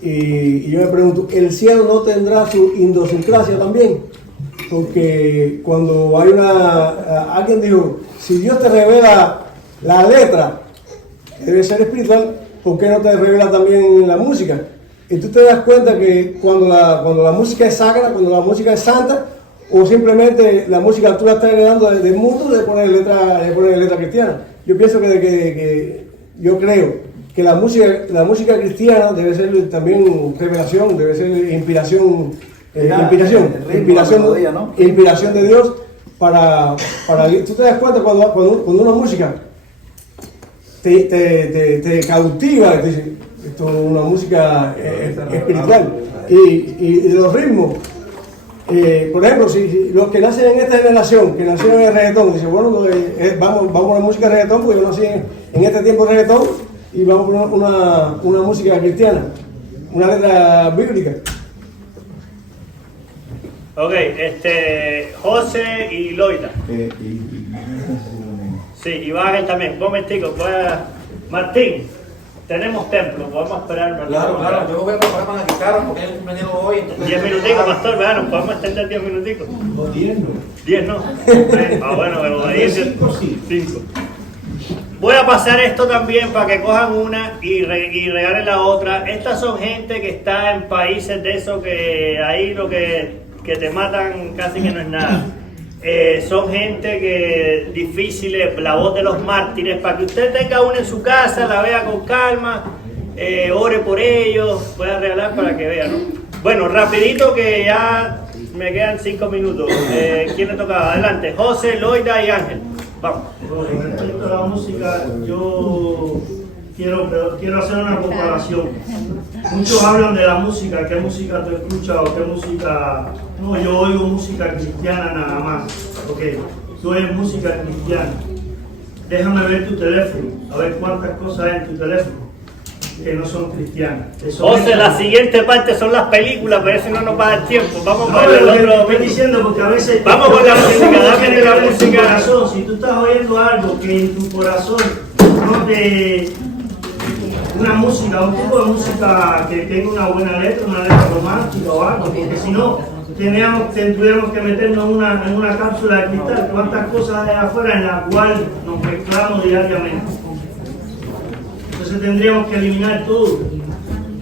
Y yo me pregunto, ¿el cielo no tendrá su idiosincrasia también? Porque cuando hay alguien dijo, si Dios te revela la letra, que debe ser espiritual, ¿por qué no te revela también la música? Y tú te das cuenta que cuando la música es sacra, cuando la música es santa, o simplemente la música tú la estás heredando del mundo de poner letra cristiana. Yo pienso yo creo que la música cristiana debe ser también revelación, debe ser inspiración de Dios para tú te das cuenta cuando una música te cautiva, te dice, esto es una música espiritual y los ritmos. Por ejemplo, si los que nacen en esta generación, que nacieron en el reggaetón, dicen, bueno, vamos a la música de reggaetón, porque yo nací en este tiempo de reggaetón, y vamos a poner una música cristiana, una letra bíblica. Ok, José y Loida. Sí, y Ángel también. Un momentico, Martín. Tenemos templo, podemos esperar un ratito. Claro, yo voy a preparar para la guitarra porque es el cumpleaños hoy. 10 minuticos, pastor, ¿verdad? Nos podemos extender 10 minuticos. No, 10 no. 10 no. Bueno, pero de 10 5. Voy a pasar esto también para que cojan una y regalen la otra. Estas son gente que está en países de esos que ahí lo que te matan casi que no es nada. Son gente que difíciles, la voz de los mártires, para que usted tenga una en su casa, la vea con calma, ore por ellos, pueda regalar para que vean, ¿no? Bueno, rapidito que ya me quedan 5 minutos. ¿Quién le tocaba? Adelante, José, Loida y Ángel. Vamos. Con respecto a la música, yo quiero hacer una comparación. Muchos hablan de la música, qué música tú escuchas o qué música... No, yo oigo música cristiana nada más. Ok, tú oyes música cristiana. Déjame ver tu teléfono, a ver cuántas cosas hay en tu teléfono que no son cristianas. José, la siguiente parte son las películas, pero eso no nos va a dar tiempo. Vamos no, con el otro. Estoy diciendo porque a veces... Vamos con la música, dame la música. Corazón, si tú estás oyendo algo que en tu corazón no te... Una música, un tipo de música que tenga una buena letra, una letra romántica o algo, porque si no, tendríamos que meternos en una cápsula de cristal. ¿Cuántas cosas hay afuera en las cuales nos mezclamos diariamente? Entonces tendríamos que eliminar todo,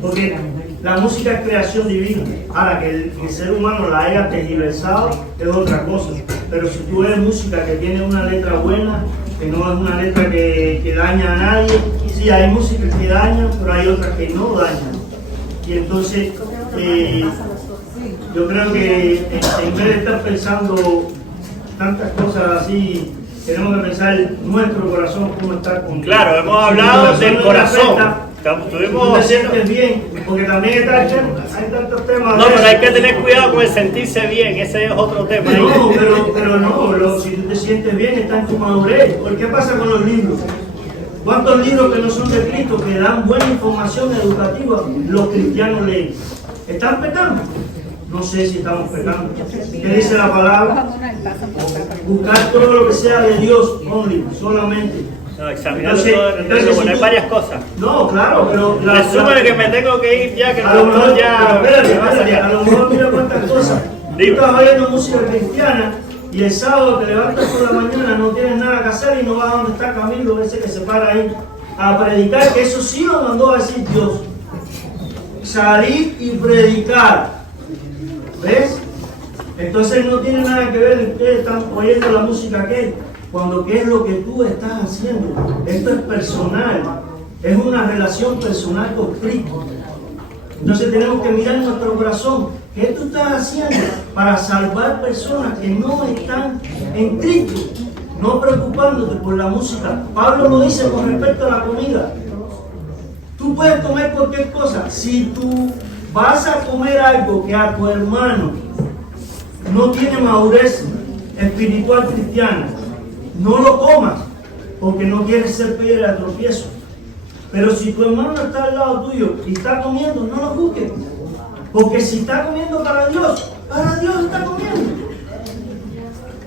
porque la música es creación divina. Ahora, que el ser humano la haya tergiversado es otra cosa, pero si tú ves música que tiene una letra buena, que no es una letra que daña a nadie, sí, hay música que daña, pero hay otras que no dañan. Y entonces, yo creo que en vez de estar pensando tantas cosas así, tenemos que pensar nuestro corazón cómo está con... Claro, hemos hablado del corazón. Tú te sientes bien, porque también hay tantos temas. No, pero hay que tener cuidado con el sentirse bien, ese es otro tema. No, pero no, si tú te sientes bien está en tu madurez. ¿Por qué pasa con los libros? ¿Cuántos libros que no son de Cristo, que dan buena información educativa, los cristianos leen? ¿Están pecando? No sé si estamos pecando. ¿Qué dice la palabra? Buscar todo lo que sea de Dios, solamente. No, examinarlo todo, hay varias cosas. No, claro, pero... Resumen que me tengo que ir ya, que a lo mejor ya... Espérate, a lo mejor mira cuántas cosas. Tú estás oyendo música cristiana y el sábado te levantas por la mañana, no tienes nada que hacer y no vas a donde está Camilo, ese que se para ahí a predicar, que eso sí lo mandó a decir Dios. Salir y predicar. ¿Ves? Entonces no tiene nada que ver, ustedes están oyendo la música que cuando qué es lo que tú estás haciendo. Esto es personal, es una relación personal con Cristo. Entonces tenemos que mirar nuestro corazón. ¿Qué tú estás haciendo para salvar personas que no están en Cristo? No preocupándote por la música. Pablo lo dice con respecto a la comida. Tú puedes comer cualquier cosa. Si tú vas a comer algo que a tu hermano no tiene madurez espiritual cristiana, no lo comas, porque no quieres ser piedra de tropiezo. Pero si tu hermano está al lado tuyo y está comiendo, no lo juzgues. Porque si está comiendo para Dios está comiendo.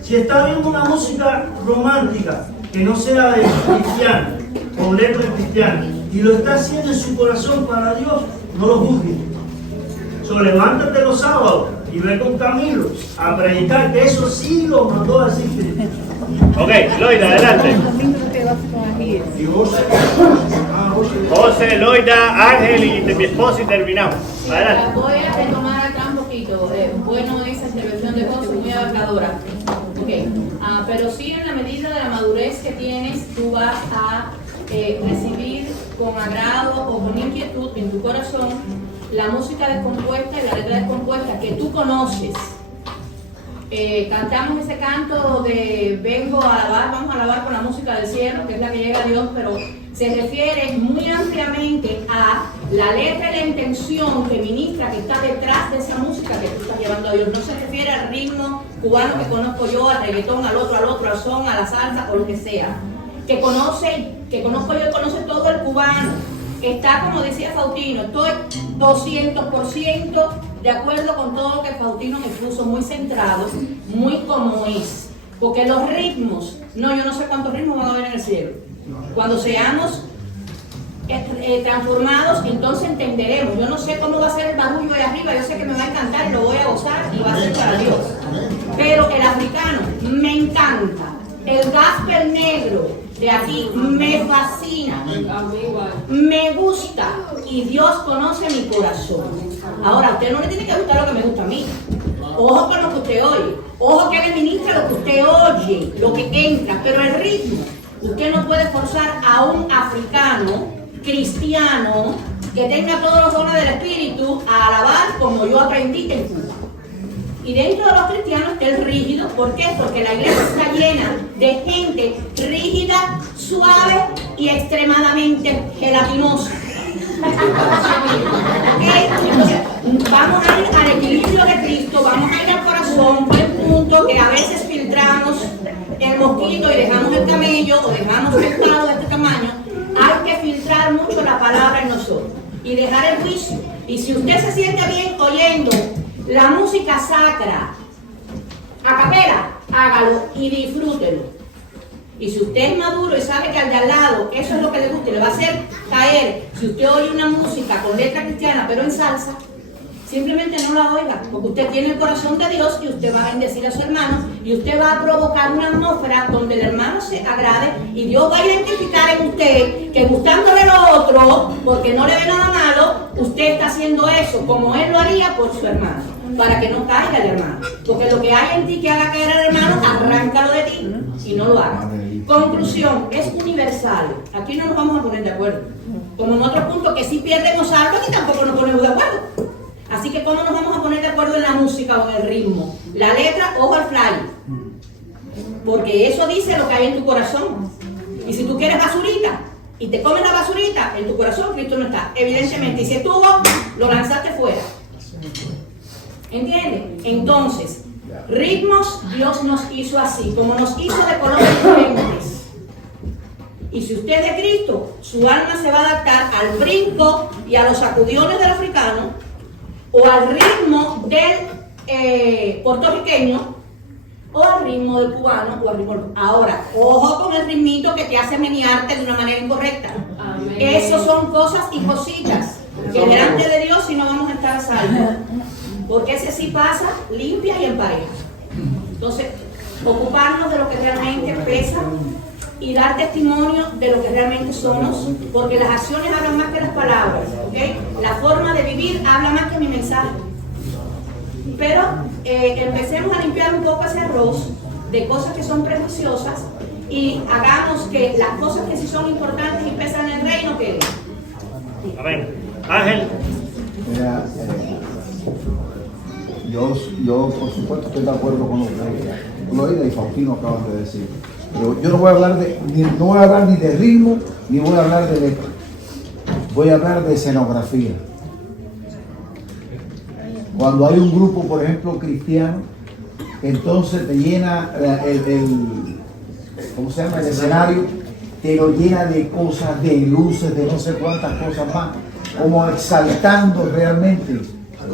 Si está viendo una música romántica que no sea de cristiana, con letras cristianas, y lo está haciendo en su corazón para Dios, no lo juzgues. Levántate los sábados y ve con Camilo a predicar, que eso sí lo mandó a decir Cristo. Ok, Loida, adelante. José, Loida, Ángel y mi esposo y terminamos. Adelante. Voy a retomar acá un poquito. Bueno, esa intervención de José, muy abarcadora. Okay. Pero sí, en la medida de la madurez que tienes, tú vas a recibir con agrado o con inquietud en tu corazón la música descompuesta y la letra descompuesta que tú conoces. Cantamos ese canto de vengo a alabar, vamos a alabar con la música del cielo, que es la que llega a Dios, pero se refiere muy ampliamente a la letra y la intención que ministra, que está detrás de esa música que tú estás llevando a Dios. No se refiere al ritmo cubano que conozco yo, al reggaetón, al otro, al son, a la salsa o lo que sea. Que conozco yo y conoce todo el cubano. Está, como decía Faustino, estoy 200% de acuerdo con todo lo que Faustino me puso, muy centrado, muy como es. Porque los ritmos, yo no sé cuántos ritmos van a haber en el cielo. Cuando seamos transformados, entonces entenderemos. Yo no sé cómo va a ser el barullo de arriba, yo sé que me va a encantar y lo voy a gozar y va a ser para Dios. Pero el africano me encanta. El gospel negro de aquí me fascina, me gusta y Dios conoce mi corazón. Ahora, a usted no le tiene que gustar lo que me gusta a mí. Ojo con lo que usted oye, ojo que le ministra lo que usted oye, lo que entra, pero el ritmo, usted no puede forzar a un africano cristiano que tenga todos los dones del Espíritu a alabar como yo aprendí en Cuba. Y dentro de los cristianos el rígido, ¿por qué? Porque la iglesia está llena de gente rígida, suave y extremadamente gelatinosa. ¿Okay? Vamos a ir al equilibrio de Cristo, vamos a ir al corazón, fue el punto que a veces filtramos el mosquito y dejamos el camello o dejamos pescado de este tamaño. Hay que filtrar mucho la palabra en nosotros y dejar el juicio. Y si usted se siente bien oyendo la música sacra, a capela, hágalo y disfrútelo. Y si usted es maduro y sabe que al de al lado eso es lo que le gusta y le va a hacer caer, si usted oye una música con letra cristiana pero en salsa, simplemente no la oiga, porque usted tiene el corazón de Dios y usted va a bendecir a su hermano y usted va a provocar una atmósfera donde el hermano se agrade y Dios va a identificar en usted que gustándole lo otro, porque no le ve nada malo, usted está haciendo eso como él lo haría por su hermano, para que no caiga el hermano, porque lo que hay en ti que haga caer al hermano, arráncalo de ti y no lo hagas. Conclusión, es universal, aquí no nos vamos a poner de acuerdo, como en otros puntos que sí pierdemos algo y tampoco nos ponemos de acuerdo. Así que ¿cómo nos vamos a poner de acuerdo en la música o en el ritmo? La letra, ojo al flyer. Porque eso dice lo que hay en tu corazón. Y si tú quieres basurita y te comes la basurita, en tu corazón Cristo no está. Evidentemente, y si estuvo, lo lanzaste fuera. ¿Entiendes? Entonces, ritmos Dios nos hizo así, como nos hizo de colores diferentes. Y si usted es de Cristo, su alma se va a adaptar al brinco y a los sacudiones del africano, o al ritmo del puertorriqueño, o al ritmo del cubano, o al ritmo... Ahora, ojo con el ritmito que te hace menearte de una manera incorrecta. Amén. Eso son cosas y cositas que delante de Dios si no vamos a estar a salvo. Porque ese sí pasa limpia y en pareja. Entonces, ocuparnos de lo que realmente pesa y dar testimonio de lo que realmente somos, porque las acciones hablan más que las palabras, ¿okay? La forma de vivir habla más que mi mensaje. Pero empecemos a limpiar un poco ese arroz de cosas que son prejuiciosas y hagamos que las cosas que sí son importantes y pesan en el reino queden. Amén. Ángel. Mira, yo por supuesto estoy de acuerdo con lo que Gloria y Faustino acaban de decir. Pero yo no voy a hablar ni de ritmo, ni voy a hablar de letra. Voy a hablar de escenografía. Cuando hay un grupo, por ejemplo, cristiano, entonces te llena ¿cómo se llama? El escenario, te lo llena de cosas, de luces, de no sé cuántas cosas más, como exaltando realmente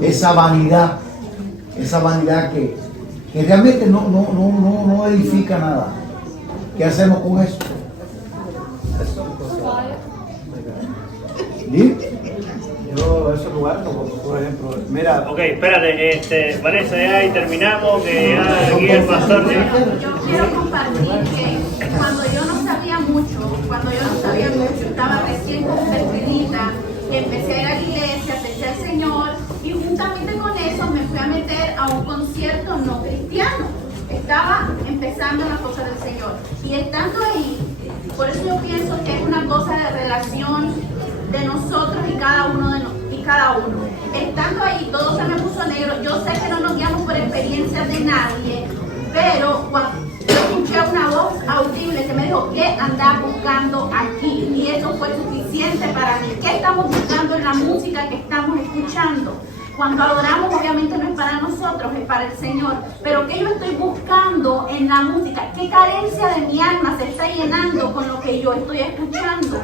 esa vanidad que realmente no edifica nada. ¿Qué hacemos con eso? ¿Sí? Yo, ese lugar, por ejemplo, mira... Ok, espérate, Vanessa, ya y terminamos, que ya aquí el pastor... Yo quiero compartir que cuando yo no sabía mucho, estaba recién convertida, empecé a ir a la iglesia, acepté al Señor, y juntamente con eso me fui a meter a un concierto no cristiano. Estaba empezando las cosas del Señor y estando ahí, por eso yo pienso que es una cosa de relación de nosotros y cada uno estando ahí todo se me puso negro. Yo sé que no nos guiamos por experiencias de nadie, pero cuando yo escuché una voz audible que me dijo ¿qué andaba buscando aquí? Y eso fue suficiente para mí. ¿Qué estamos buscando en la música que estamos escuchando? Cuando adoramos, obviamente no es para nosotros, es para el Señor. Pero ¿qué yo estoy buscando en la música? ¿Qué carencia de mi alma se está llenando con lo que yo estoy escuchando?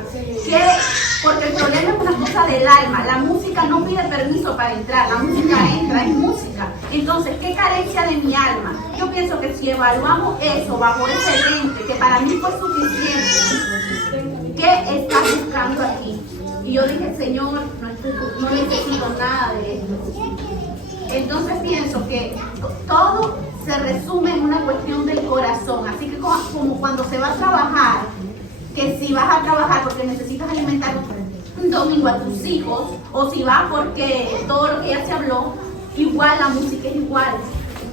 Porque el problema es una cosa del alma. La música no pide permiso para entrar, la música entra, es música. Entonces, ¿qué carencia de mi alma? Yo pienso que si evaluamos eso bajo ese lente, que para mí fue suficiente, ¿qué estás buscando aquí? Y yo dije, Señor, no necesito nada de esto. Entonces pienso que todo se resume en una cuestión del corazón. Así que como cuando se va a trabajar, que si vas a trabajar porque necesitas alimentar un domingo a tus hijos, o si vas porque todo lo que ya se habló, igual la música es igual.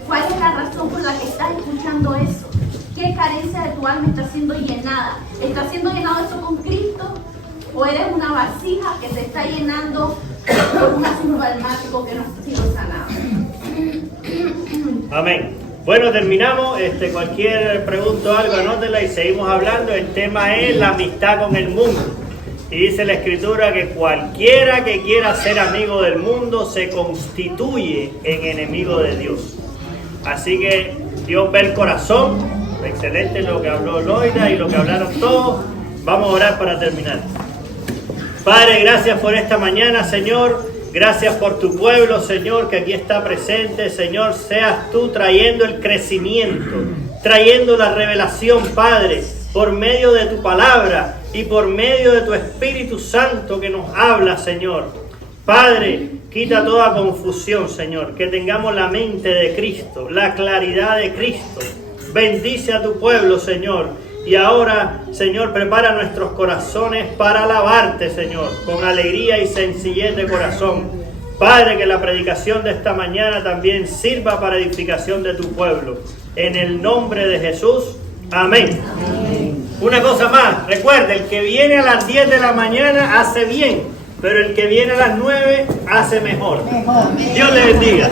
¿Cuál es la razón por la que estás escuchando eso? ¿Qué carencia de tu alma está siendo llenada? ¿Está siendo llenado eso con Cristo? o eres una vasija que se está llenando por un asunto almático que no ha sido sanado. Amén. Bueno, terminamos. Cualquier pregunta o algo, anótela y seguimos hablando. El tema es la amistad con el mundo. Y dice la Escritura que cualquiera que quiera ser amigo del mundo se constituye en enemigo de Dios. Así que Dios ve el corazón. Excelente lo que habló Loida y lo que hablaron todos. Vamos a orar para terminar. Padre, gracias por esta mañana, Señor. Gracias por tu pueblo, Señor, que aquí está presente. Señor, seas tú trayendo el crecimiento, trayendo la revelación, Padre, por medio de tu palabra y por medio de tu Espíritu Santo que nos habla, Señor. Padre, quita toda confusión, Señor, que tengamos la mente de Cristo, la claridad de Cristo. Bendice a tu pueblo, Señor. Y ahora, Señor, prepara nuestros corazones para alabarte, Señor, con alegría y sencillez de corazón. Padre, que la predicación de esta mañana también sirva para edificación de tu pueblo. En el nombre de Jesús, amén. Una cosa más, recuerda, el que viene a las 10 de la mañana hace bien, pero el que viene a las 9 hace mejor. Dios le bendiga.